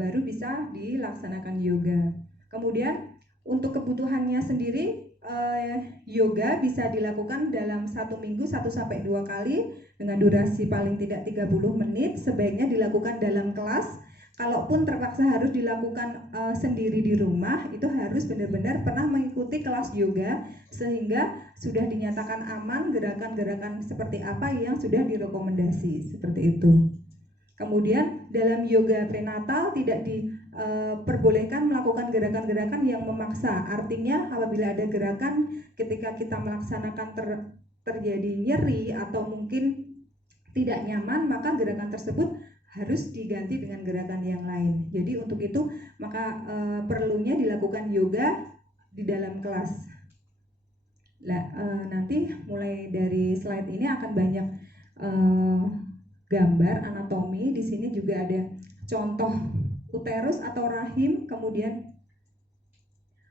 baru bisa dilaksanakan yoga. Kemudian untuk kebutuhannya sendiri, yoga bisa dilakukan dalam 1 minggu 1-2 kali dengan durasi paling tidak 30 menit. Sebaiknya dilakukan dalam kelas. Kalaupun terpaksa harus dilakukan sendiri di rumah, itu harus benar-benar pernah mengikuti kelas yoga sehingga sudah dinyatakan aman gerakan-gerakan seperti apa yang sudah direkomendasi, seperti itu. Kemudian dalam yoga prenatal tidak diperbolehkan melakukan gerakan-gerakan yang memaksa. Artinya apabila ada gerakan ketika kita melaksanakan terjadi nyeri atau mungkin tidak nyaman, maka gerakan tersebut harus diganti dengan gerakan yang lain. Jadi untuk itu maka perlunya dilakukan yoga di dalam kelas. Nanti mulai dari slide ini akan banyak gambar anatomi. Di sini juga ada contoh uterus atau rahim. Kemudian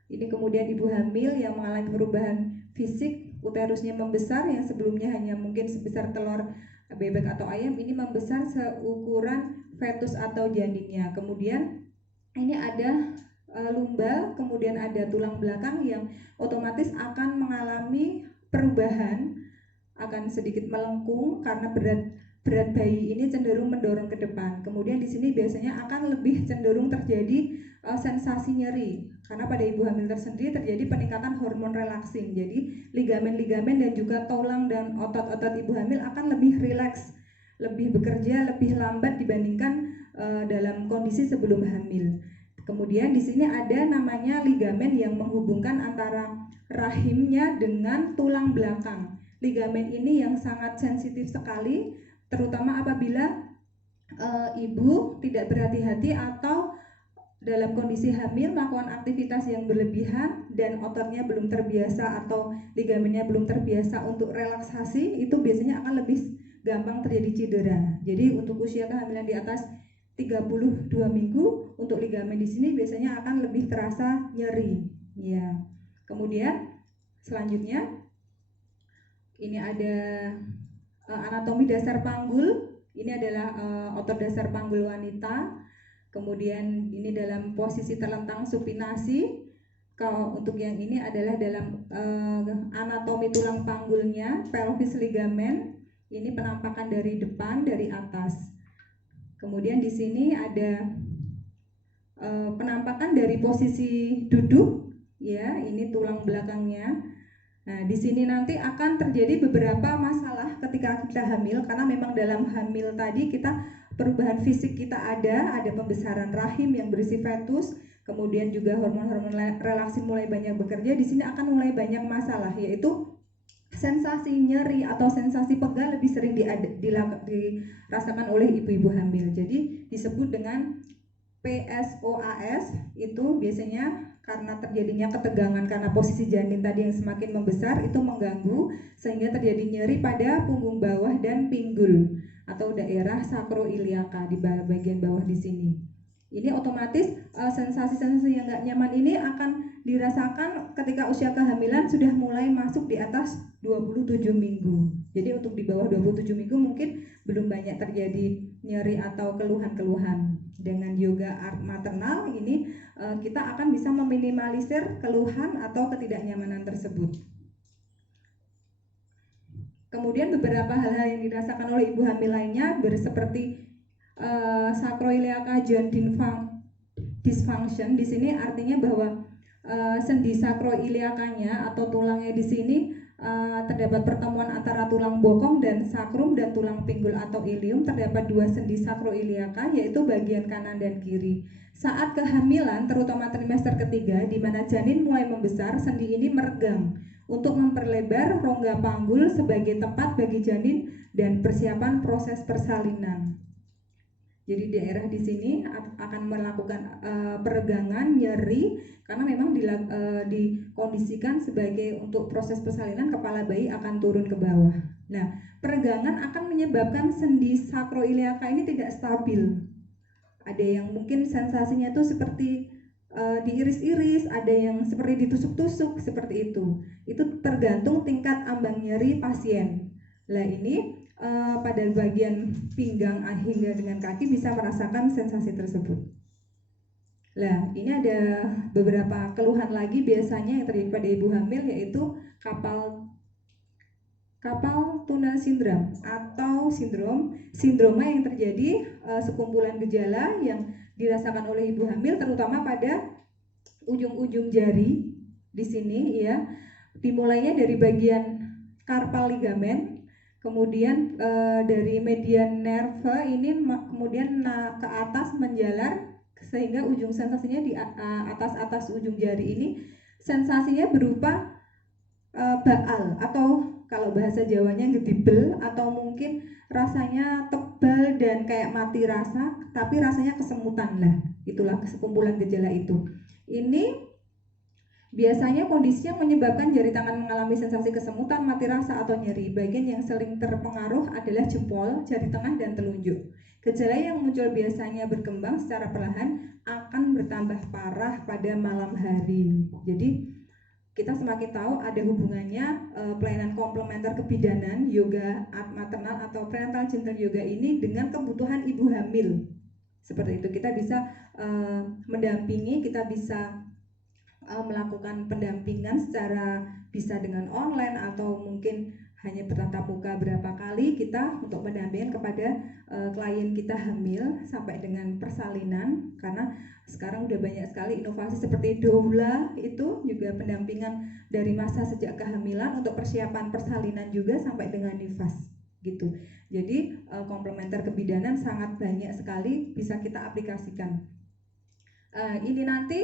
ini kemudian ibu hamil yang mengalami perubahan fisik, uterusnya membesar, yang sebelumnya hanya mungkin sebesar telur bebek atau ayam, ini membesar seukuran fetus atau janinnya. Kemudian ini ada lumbal, kemudian ada tulang belakang yang otomatis akan mengalami perubahan, akan sedikit melengkung karena berat bayi ini cenderung mendorong ke depan. Kemudian di sini biasanya akan lebih cenderung terjadi sensasi nyeri karena pada ibu hamil tersendiri terjadi peningkatan hormon relaxing. Jadi ligamen-ligamen dan juga tulang dan otot-otot ibu hamil akan lebih rileks, lebih bekerja lebih lambat dibandingkan dalam kondisi sebelum hamil. Kemudian di sini ada namanya ligamen yang menghubungkan antara rahimnya dengan tulang belakang. Ligamen ini yang sangat sensitif sekali, terutama apabila ibu tidak berhati-hati atau dalam kondisi hamil melakukan aktivitas yang berlebihan dan ototnya belum terbiasa atau ligamennya belum terbiasa untuk relaksasi, itu biasanya akan lebih gampang terjadi cedera. Jadi untuk usia kehamilan di atas 32 minggu untuk ligamen di sini biasanya akan lebih terasa nyeri. Ya. Kemudian selanjutnya ini ada anatomi dasar panggul. Ini adalah otot dasar panggul wanita. Kemudian ini dalam posisi terlentang supinasi. Kalau untuk yang ini adalah dalam anatomi tulang panggulnya, pelvis ligamen. Ini penampakan dari depan, dari atas. Kemudian di sini ada penampakan dari posisi duduk, ya. Ini tulang belakangnya. Nah, di sini nanti akan terjadi beberapa masalah ketika kita hamil, karena memang dalam hamil tadi kita perubahan fisik kita ada pembesaran rahim yang berisi fetus, kemudian juga hormon-hormon relaksi mulai banyak bekerja. Di sini akan mulai banyak masalah, yaitu sensasi nyeri atau sensasi pegal lebih sering dirasakan oleh ibu-ibu hamil. Jadi disebut dengan PSOAS, itu biasanya karena terjadinya ketegangan karena posisi janin tadi yang semakin membesar itu mengganggu sehingga terjadi nyeri pada punggung bawah dan pinggul atau daerah sakroiliaka di bagian bawah di sini. Ini otomatis sensasi-sensasi yang nggak nyaman ini akan dirasakan ketika usia kehamilan sudah mulai masuk di atas 27 minggu. Jadi untuk di bawah 27 minggu mungkin belum banyak terjadi nyeri atau keluhan-keluhan. Dengan yoga art maternal ini kita akan bisa meminimalisir keluhan atau ketidaknyamanan tersebut. Kemudian beberapa hal-hal yang dirasakan oleh ibu hamil lainnya seperti sacroiliac joint dysfunction. Di sini artinya bahwa sendi sakroiliakanya atau tulangnya di sini terdapat pertemuan antara tulang bokong dan sakrum dan tulang pinggul atau ilium. Terdapat dua sendi sakroiliaka yaitu bagian kanan dan kiri. Saat kehamilan terutama trimester ketiga di mana janin mulai membesar, sendi ini meregang untuk memperlebar rongga panggul sebagai tempat bagi janin dan persiapan proses persalinan. Jadi daerah di sini akan melakukan peregangan, nyeri karena memang dikondisikan sebagai untuk proses persalinan kepala bayi akan turun ke bawah. Nah, peregangan akan menyebabkan sendi sakroiliaka ini tidak stabil. Ada yang mungkin sensasinya itu seperti diiris-iris, ada yang seperti ditusuk-tusuk seperti itu. Itu tergantung tingkat ambang nyeri pasien. Nah, ini pada bagian pinggang hingga dengan kaki bisa merasakan sensasi tersebut. Nah, ini ada beberapa keluhan lagi biasanya yang terjadi pada ibu hamil yaitu carpal tunnel syndrome atau sindroma yang terjadi sekumpulan gejala yang dirasakan oleh ibu hamil terutama pada ujung-ujung jari di sini ya. Dimulainya dari bagian carpal ligamen. Kemudian dari median nerve ini kemudian ke atas menjalar sehingga ujung sensasinya di atas ujung jari ini sensasinya berupa baal atau kalau bahasa Jawanya gedibel atau mungkin rasanya tebal dan kayak mati rasa tapi rasanya kesemutan lah. Itulah sekumpulan gejala itu. Ini biasanya kondisinya menyebabkan jari tangan mengalami sensasi kesemutan, mati rasa atau nyeri. Bagian yang sering terpengaruh adalah jempol, jari tengah, dan telunjuk. Gejala yang muncul biasanya berkembang secara perlahan akan bertambah parah pada malam hari. Jadi kita semakin tahu ada hubungannya pelayanan komplementer kebidanan, yoga art maternal atau prenatal gentle yoga ini dengan kebutuhan ibu hamil. Seperti itu, kita bisa mendampingi, kita bisa melakukan pendampingan secara bisa dengan online atau mungkin hanya bertatap muka berapa kali kita untuk mendampingi kepada klien kita hamil sampai dengan persalinan, karena sekarang udah banyak sekali inovasi seperti doula, itu juga pendampingan dari masa sejak kehamilan untuk persiapan persalinan juga sampai dengan nifas gitu. Jadi komplementer kebidanan sangat banyak sekali bisa kita aplikasikan. Ini nanti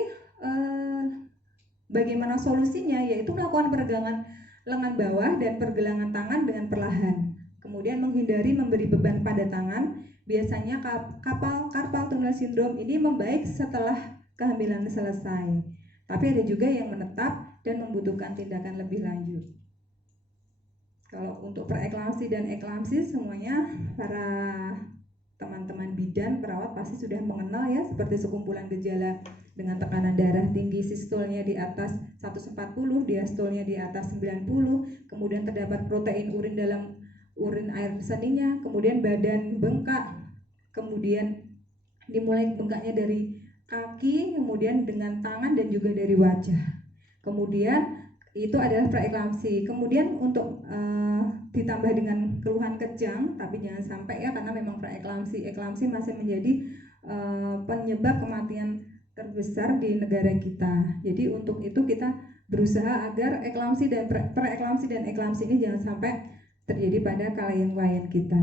bagaimana solusinya, yaitu melakukan peregangan lengan bawah dan pergelangan tangan dengan perlahan. Kemudian menghindari memberi beban pada tangan. Biasanya carpal tunnel syndrome ini membaik setelah kehamilan selesai. Tapi ada juga yang menetap dan membutuhkan tindakan lebih lanjut. Kalau untuk preeklamsi dan eklamsi, semuanya para teman-teman bidan perawat pasti sudah mengenal ya, seperti sekumpulan gejala dengan tekanan darah tinggi, sistolnya di atas 140, diastolnya di atas 90, kemudian terdapat protein urin dalam urin air seninya, kemudian badan bengkak, kemudian dimulai bengkaknya dari kaki, kemudian dengan tangan dan juga dari wajah. Kemudian itu adalah preeklamsi. Kemudian untuk ditambah dengan keluhan kejang, tapi jangan sampai ya, karena memang eklamsi masih menjadi penyebab kematian terbesar di negara kita. Jadi untuk itu kita berusaha agar eklamsi dan preeklamsi dan eklamsi ini jangan sampai terjadi pada klien-klien kita.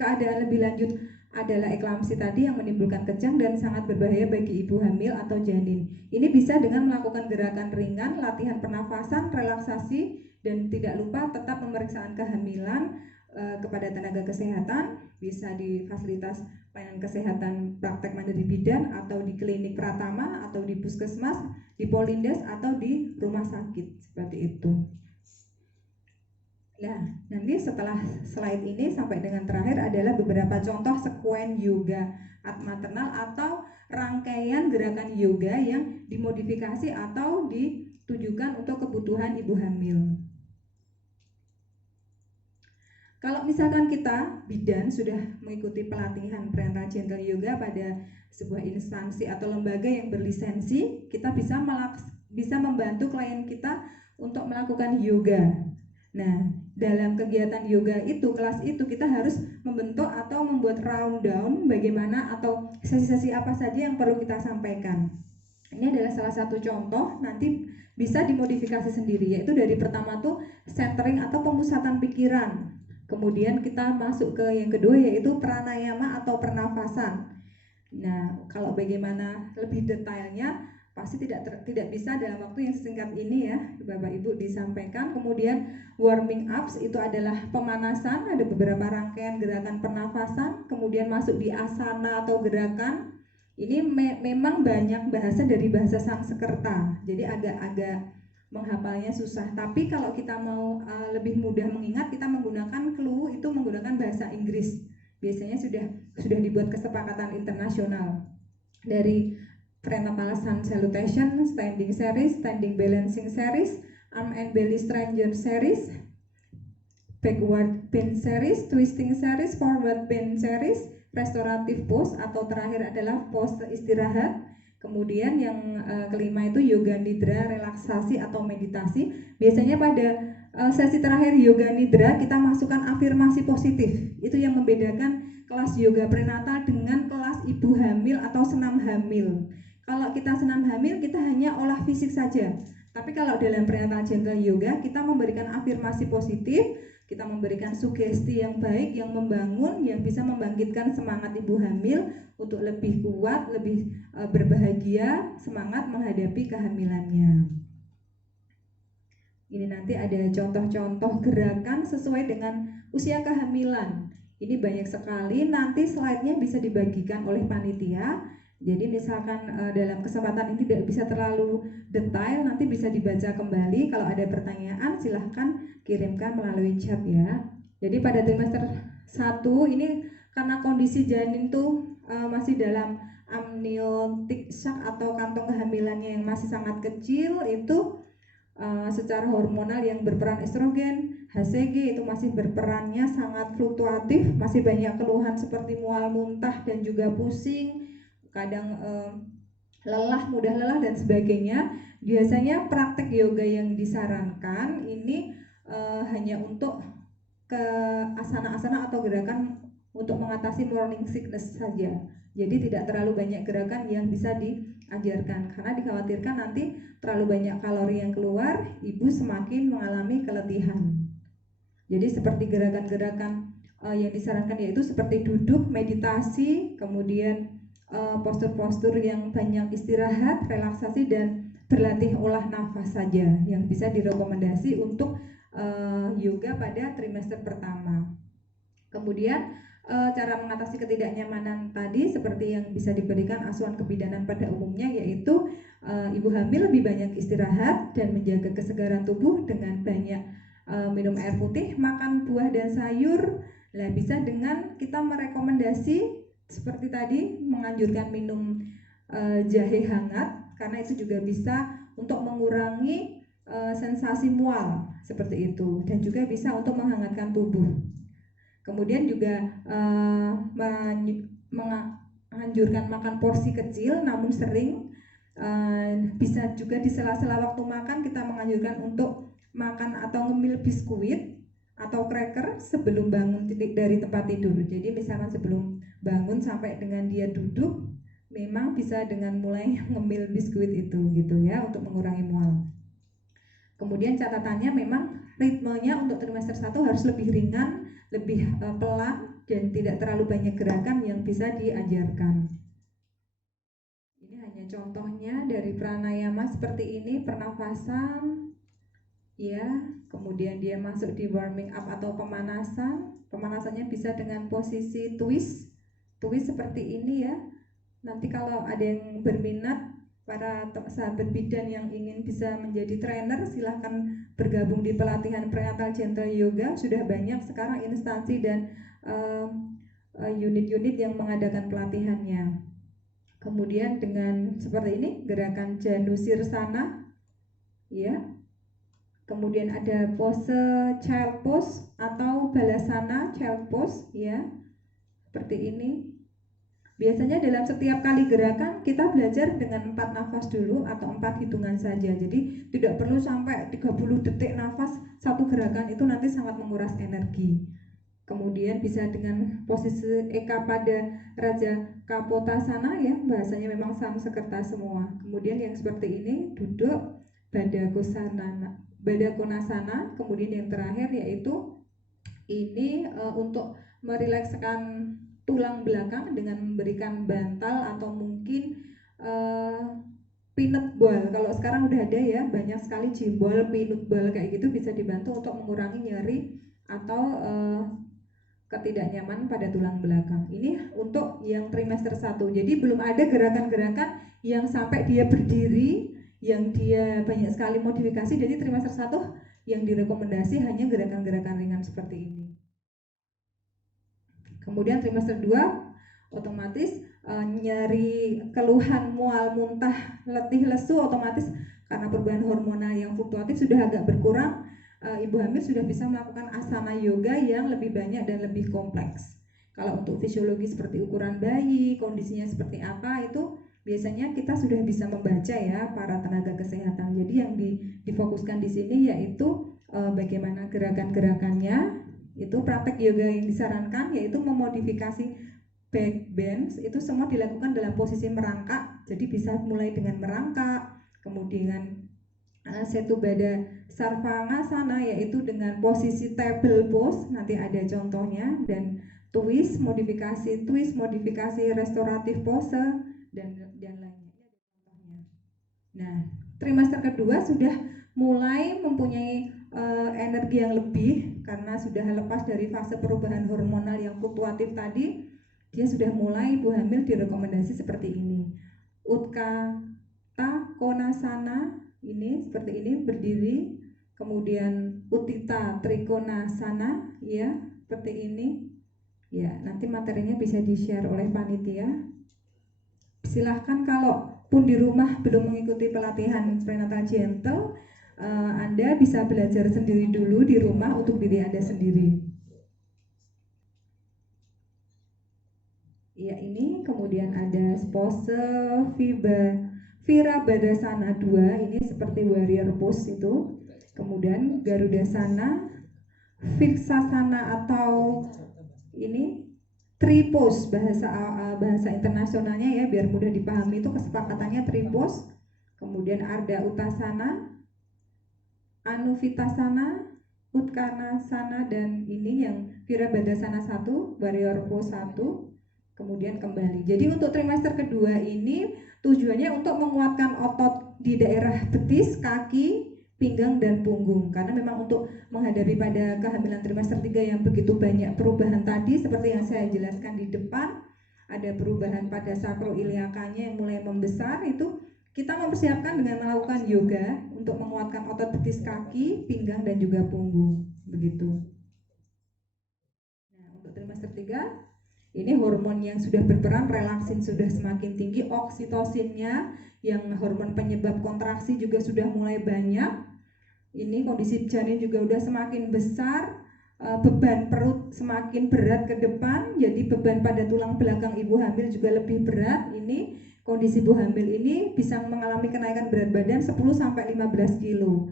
Keadaan lebih lanjut adalah eklamsi tadi yang menimbulkan kejang dan sangat berbahaya bagi ibu hamil atau janin. Ini bisa dengan melakukan gerakan ringan, latihan pernafasan, relaksasi, dan tidak lupa tetap pemeriksaan kehamilan kepada tenaga kesehatan, bisa di fasilitas pelayanan kesehatan praktek mandiri bidan atau di klinik Pratama atau di puskesmas, di Polindes atau di rumah sakit, seperti itu. Nah, nanti setelah slide ini sampai dengan terakhir adalah beberapa contoh sekuen yoga ad maternal atau rangkaian gerakan yoga yang dimodifikasi atau ditujukan untuk kebutuhan ibu hamil. Kalau misalkan kita bidan sudah mengikuti pelatihan prenatal gentle yoga pada sebuah instansi atau lembaga yang berlisensi, kita bisa membantu klien kita untuk melakukan yoga. Nah, dalam kegiatan yoga itu, kelas itu, kita harus membentuk atau membuat rundown bagaimana atau sesi-sesi apa saja yang perlu kita sampaikan. Ini adalah salah satu contoh, nanti bisa dimodifikasi sendiri, yaitu dari pertama tuh centering atau pemusatan pikiran. Kemudian kita masuk ke yang kedua, yaitu pranayama atau pernafasan. Nah, kalau bagaimana lebih detailnya pasti tidak bisa dalam waktu yang singkat ini ya, Bapak Ibu disampaikan. Kemudian warming ups itu adalah pemanasan, ada beberapa rangkaian gerakan pernafasan, kemudian masuk di asana atau gerakan. Ini memang banyak bahasa dari bahasa Sanskerta, jadi agak-agak menghafalnya susah. Tapi kalau kita mau lebih mudah mengingat, kita menggunakan clue, itu menggunakan bahasa Inggris. Biasanya sudah dibuat kesepakatan internasional dari prenatal sun salutation, standing series, standing balancing series, arm and belly stranger series, backward bend series, twisting series, forward bend series, restorative pose atau terakhir adalah pose istirahat. Kemudian yang kelima itu yoga nidra, relaksasi atau meditasi. Biasanya pada sesi terakhir yoga nidra kita masukkan afirmasi positif. Itu yang membedakan kelas yoga prenatal dengan kelas ibu hamil atau senam hamil. Kalau kita senam hamil, kita hanya olah fisik saja. Tapi kalau dalam prenatal gentle yoga, kita memberikan afirmasi positif, kita memberikan sugesti yang baik, yang membangun, yang bisa membangkitkan semangat ibu hamil untuk lebih kuat, lebih berbahagia, semangat menghadapi kehamilannya. Ini nanti ada contoh-contoh gerakan sesuai dengan usia kehamilan. Ini banyak sekali, nanti slide-nya bisa dibagikan oleh panitia. Jadi misalkan dalam kesempatan ini tidak bisa terlalu detail, nanti bisa dibaca kembali. Kalau ada pertanyaan silahkan kirimkan melalui chat ya. Jadi pada trimester 1 ini karena kondisi janin tuh masih dalam amniotic sac atau kantong kehamilannya yang masih sangat kecil, itu secara hormonal yang berperan estrogen, HCG itu masih berperannya sangat fluktuatif, masih banyak keluhan seperti mual muntah dan juga pusing, kadang mudah lelah dan sebagainya. Biasanya praktek yoga yang disarankan ini hanya untuk ke asana-asana atau gerakan untuk mengatasi morning sickness saja. Jadi tidak terlalu banyak gerakan yang bisa diajarkan karena dikhawatirkan nanti terlalu banyak kalori yang keluar, ibu semakin mengalami keletihan. Jadi seperti gerakan-gerakan yang disarankan yaitu seperti duduk, meditasi, kemudian postur-postur yang banyak istirahat, relaksasi dan berlatih olah nafas saja yang bisa direkomendasi untuk yoga pada trimester pertama. Kemudian cara mengatasi ketidaknyamanan tadi seperti yang bisa diberikan asuhan kebidanan pada umumnya yaitu ibu hamil lebih banyak istirahat dan menjaga kesegaran tubuh dengan banyak minum air putih, makan buah dan sayur. Nah, bisa dengan kita merekomendasi seperti tadi menganjurkan minum jahe hangat karena itu juga bisa untuk mengurangi sensasi mual seperti itu dan juga bisa untuk menghangatkan tubuh. Kemudian juga menganjurkan makan porsi kecil namun sering. Bisa juga di sela-sela waktu makan kita menganjurkan untuk makan atau ngemil biskuit atau cracker sebelum bangun dari tempat tidur. Jadi misalkan sebelum bangun sampai dengan dia duduk, memang bisa dengan mulai ngemil biskuit itu gitu ya untuk mengurangi mual. Kemudian catatannya memang ritmenya untuk trimester 1 harus lebih ringan, lebih pelan dan tidak terlalu banyak gerakan yang bisa diajarkan. Ini hanya contohnya dari pranayama seperti ini, pernafasan ya, kemudian dia masuk di warming up atau pemanasan. Pemanasannya bisa dengan posisi twist seperti ini ya. Nanti kalau ada yang berminat, para sahabat bidan yang ingin bisa menjadi trainer, silahkan bergabung di pelatihan prenatal gentle yoga. Sudah banyak sekarang instansi dan unit-unit yang mengadakan pelatihannya. Kemudian dengan seperti ini gerakan Janusirsana ya. Kemudian ada pose child pose atau balasana child pose ya. Seperti ini. Biasanya dalam setiap kali gerakan kita belajar dengan 4 nafas dulu atau 4 hitungan saja. Jadi tidak perlu sampai 30 detik nafas satu gerakan, itu nanti sangat menguras energi. Kemudian bisa dengan posisi Eka pada Raja Kapotasana ya, bahasanya memang Sanskerta semua. Kemudian yang seperti ini duduk Badakonasana. Kemudian yang terakhir yaitu ini untuk merilekskan tulang belakang dengan memberikan bantal atau mungkin peanut ball. Kalau sekarang udah ada ya, banyak sekali jimbol, peanut ball kayak gitu bisa dibantu untuk mengurangi nyeri atau ketidaknyamanan pada tulang belakang. Ini untuk yang trimester 1. Jadi belum ada gerakan-gerakan yang sampai dia berdiri, yang dia banyak sekali modifikasi. Jadi trimester 1 yang direkomendasi hanya gerakan-gerakan ringan seperti ini. Kemudian trimester 2 otomatis nyeri, keluhan mual, muntah, letih, lesu otomatis karena perubahan hormonal yang fluktuatif sudah agak berkurang. Ibu hamil sudah bisa melakukan asana yoga yang lebih banyak dan lebih kompleks. Kalau untuk fisiologi seperti ukuran bayi, kondisinya seperti apa, itu biasanya kita sudah bisa membaca ya para tenaga kesehatan. Jadi yang difokuskan di sini yaitu bagaimana gerakan-gerakannya. Itu praktek yoga yang disarankan yaitu memodifikasi back bend, itu semua dilakukan dalam posisi merangkak. Jadi bisa mulai dengan merangkak, kemudian Setubada Sarvangasana yaitu dengan posisi table pose, nanti ada contohnya, dan twist modifikasi restoratif pose dan lainnya. Nah, trimester kedua sudah mulai mempunyai energi yang lebih karena sudah lepas dari fase perubahan hormonal yang fluktuatif tadi. Dia sudah mulai ibu hamil direkomendasi seperti ini. Utthita Konasana ini seperti ini berdiri, kemudian Uttita Trikonasana ya seperti ini. Ya, nanti materinya bisa di-share oleh panitia. Silahkan kalau pun di rumah belum mengikuti pelatihan prenatal gentle, Anda bisa belajar sendiri dulu di rumah untuk diri Anda sendiri. Ya, ini kemudian ada pose Virabhadasana 2, ini seperti warrior pose itu. Kemudian Garudasana, Viksasana atau ini tripos, bahasa internasionalnya ya biar mudah dipahami, itu kesepakatannya tripos. Kemudian Ardha Uttasana, Anuvitasana, Utkanasana, dan ini yang Virabhadasana 1, warrior pose 1. Kemudian kembali. Jadi untuk trimester kedua ini tujuannya untuk menguatkan otot di daerah betis, kaki, pinggang, dan punggung. Karena memang untuk menghadapi pada kehamilan trimester 3 yang begitu banyak perubahan tadi, seperti yang saya jelaskan di depan, ada perubahan pada sakroiliakanya yang mulai membesar, itu kita mempersiapkan dengan melakukan yoga untuk menguatkan otot betis kaki, pinggang, dan juga punggung. Begitu. Nah, untuk trimester 3 ini hormon yang sudah berperan, relaksin sudah semakin tinggi, oksitosinnya yang hormon penyebab kontraksi juga sudah mulai banyak. Ini kondisi janin juga sudah semakin besar, beban perut semakin berat ke depan, jadi beban pada tulang belakang ibu hamil juga lebih berat. Ini kondisi ibu hamil ini bisa mengalami kenaikan berat badan 10-15 kilo.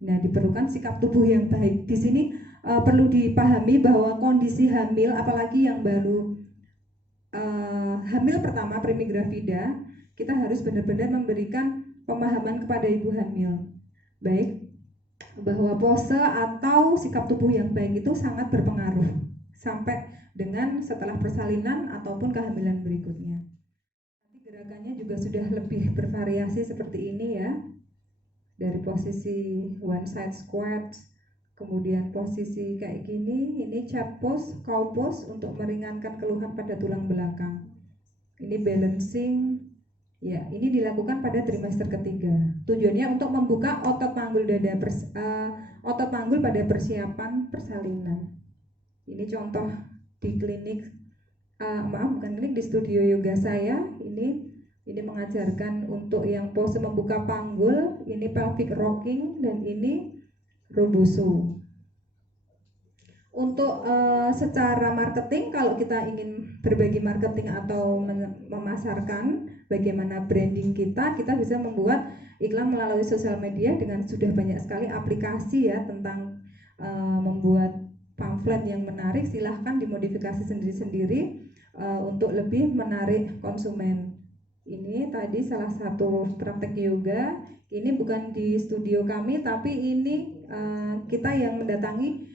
Nah, diperlukan sikap tubuh yang baik. Di sini perlu dipahami bahwa kondisi hamil, apalagi yang baru hamil pertama primigravida, kita harus benar-benar memberikan pemahaman kepada ibu hamil, baik bahwa pose atau sikap tubuh yang baik itu sangat berpengaruh sampai dengan setelah persalinan ataupun kehamilan berikutnya. Nanti gerakannya juga sudah lebih bervariasi seperti ini ya, dari posisi one side squat, kemudian posisi kayak gini, ini chap pose, cow pose untuk meringankan keluhan pada tulang belakang. Ini balancing, ya ini dilakukan pada trimester ketiga. Tujuannya untuk membuka otot panggul dada, otot panggul pada persiapan persalinan. Ini contoh di klinik, bukan klinik, di studio yoga saya. Ini mengajarkan untuk yang pose membuka panggul, ini pelvic rocking, dan ini Robuso. Untuk secara marketing, kalau kita ingin berbagi marketing atau memasarkan bagaimana branding kita bisa membuat iklan melalui sosial media dengan sudah banyak sekali aplikasi ya tentang membuat pamflet yang menarik. Silahkan dimodifikasi sendiri-sendiri untuk lebih menarik konsumen. Ini tadi salah satu praktek yoga. Ini bukan di studio kami, tapi ini kita yang mendatangi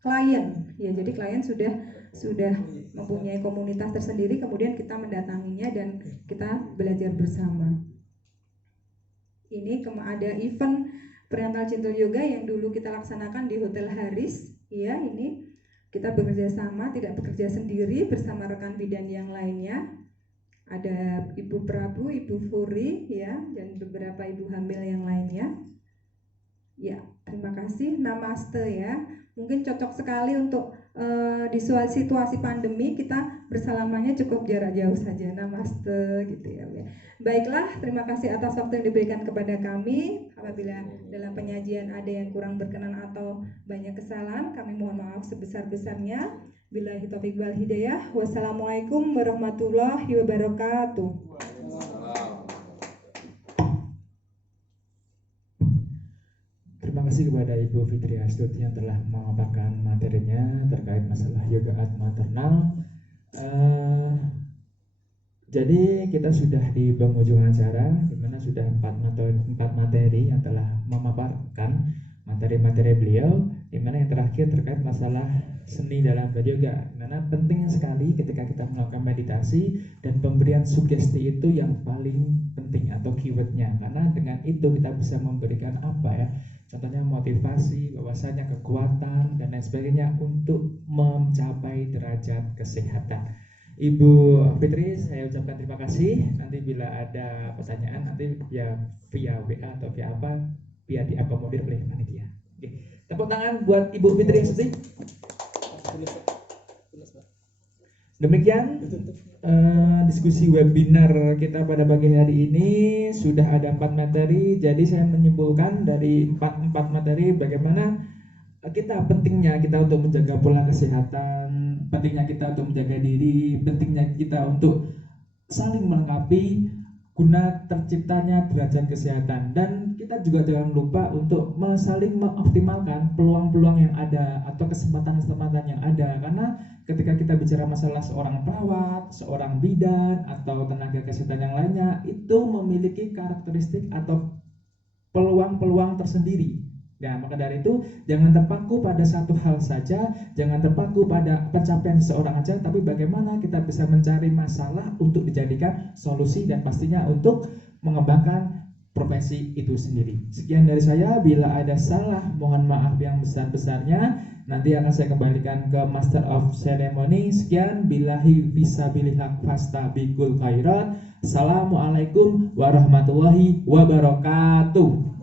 klien. Ya, jadi klien sudah mempunyai komunitas tersendiri, kemudian kita mendatanginya dan kita belajar bersama. Ini ada event prenatal gentle yoga yang dulu kita laksanakan di Hotel Haris. Ya, ini kita bekerja sama, tidak bekerja sendiri, bersama rekan bidan yang lainnya. Ada Ibu Prabu, Ibu Furi, ya, dan beberapa ibu hamil yang lainnya. Ya, terima kasih. Namaste ya. Mungkin cocok sekali untuk di situasi pandemi kita bersalamannya cukup jarak jauh saja. Namaste gitu ya. Baiklah, terima kasih atas waktu yang diberikan kepada kami. Apabila dalam penyajian ada yang kurang berkenan atau banyak kesalahan, kami mohon maaf sebesar-besarnya. Billahi taufiq wal hidayah. Wassalamualaikum warahmatullahi wabarakatuh. Terima kasih kepada Ibu Fitri Astuti yang telah memaparkan materinya terkait masalah yoga at maternal. Jadi kita sudah di penghujung acara, di mana sudah 4 materi yang telah memaparkan materi-materi beliau, di mana yang terakhir terkait masalah seni dalam beryoga. Karena penting sekali ketika kita melakukan meditasi dan pemberian sugesti itu yang paling penting atau keywordnya, karena dengan itu kita bisa memberikan apa ya, contohnya motivasi, bahwasanya kekuatan dan lain sebagainya untuk mencapai derajat kesehatan. Ibu Fitri, saya ucapkan terima kasih. Nanti bila ada pertanyaan nanti via WA atau via apa, biar diakomodir oleh panitia. Oke. Tepuk tangan buat Ibu Fitri Astuti. Demikian diskusi webinar kita pada pagi hari ini sudah ada 4 materi. Jadi saya menyimpulkan dari empat materi bagaimana pentingnya kita untuk menjaga pola kesehatan, pentingnya kita untuk menjaga diri, pentingnya kita untuk saling melengkapi guna terciptanya derajat kesehatan. Dan kita juga jangan lupa untuk saling mengoptimalkan peluang-peluang yang ada atau kesempatan-kesempatan yang ada, karena ketika kita bicara masalah seorang perawat, seorang bidan, atau tenaga kesehatan yang lainnya, itu memiliki karakteristik atau peluang-peluang tersendiri. Nah, maka dari itu jangan terpaku pada satu hal saja, jangan terpaku pada pencapaian seseorang aja, tapi bagaimana kita bisa mencari masalah untuk dijadikan solusi dan pastinya untuk mengembangkan profesi itu sendiri. Sekian dari saya, bila ada salah mohon maaf yang besar-besarnya. Nanti akan saya kembalikan ke Master of Ceremony. Sekian, billahi fisabilil haq fastabiqul khairat. Assalamualaikum warahmatullahi wabarakatuh.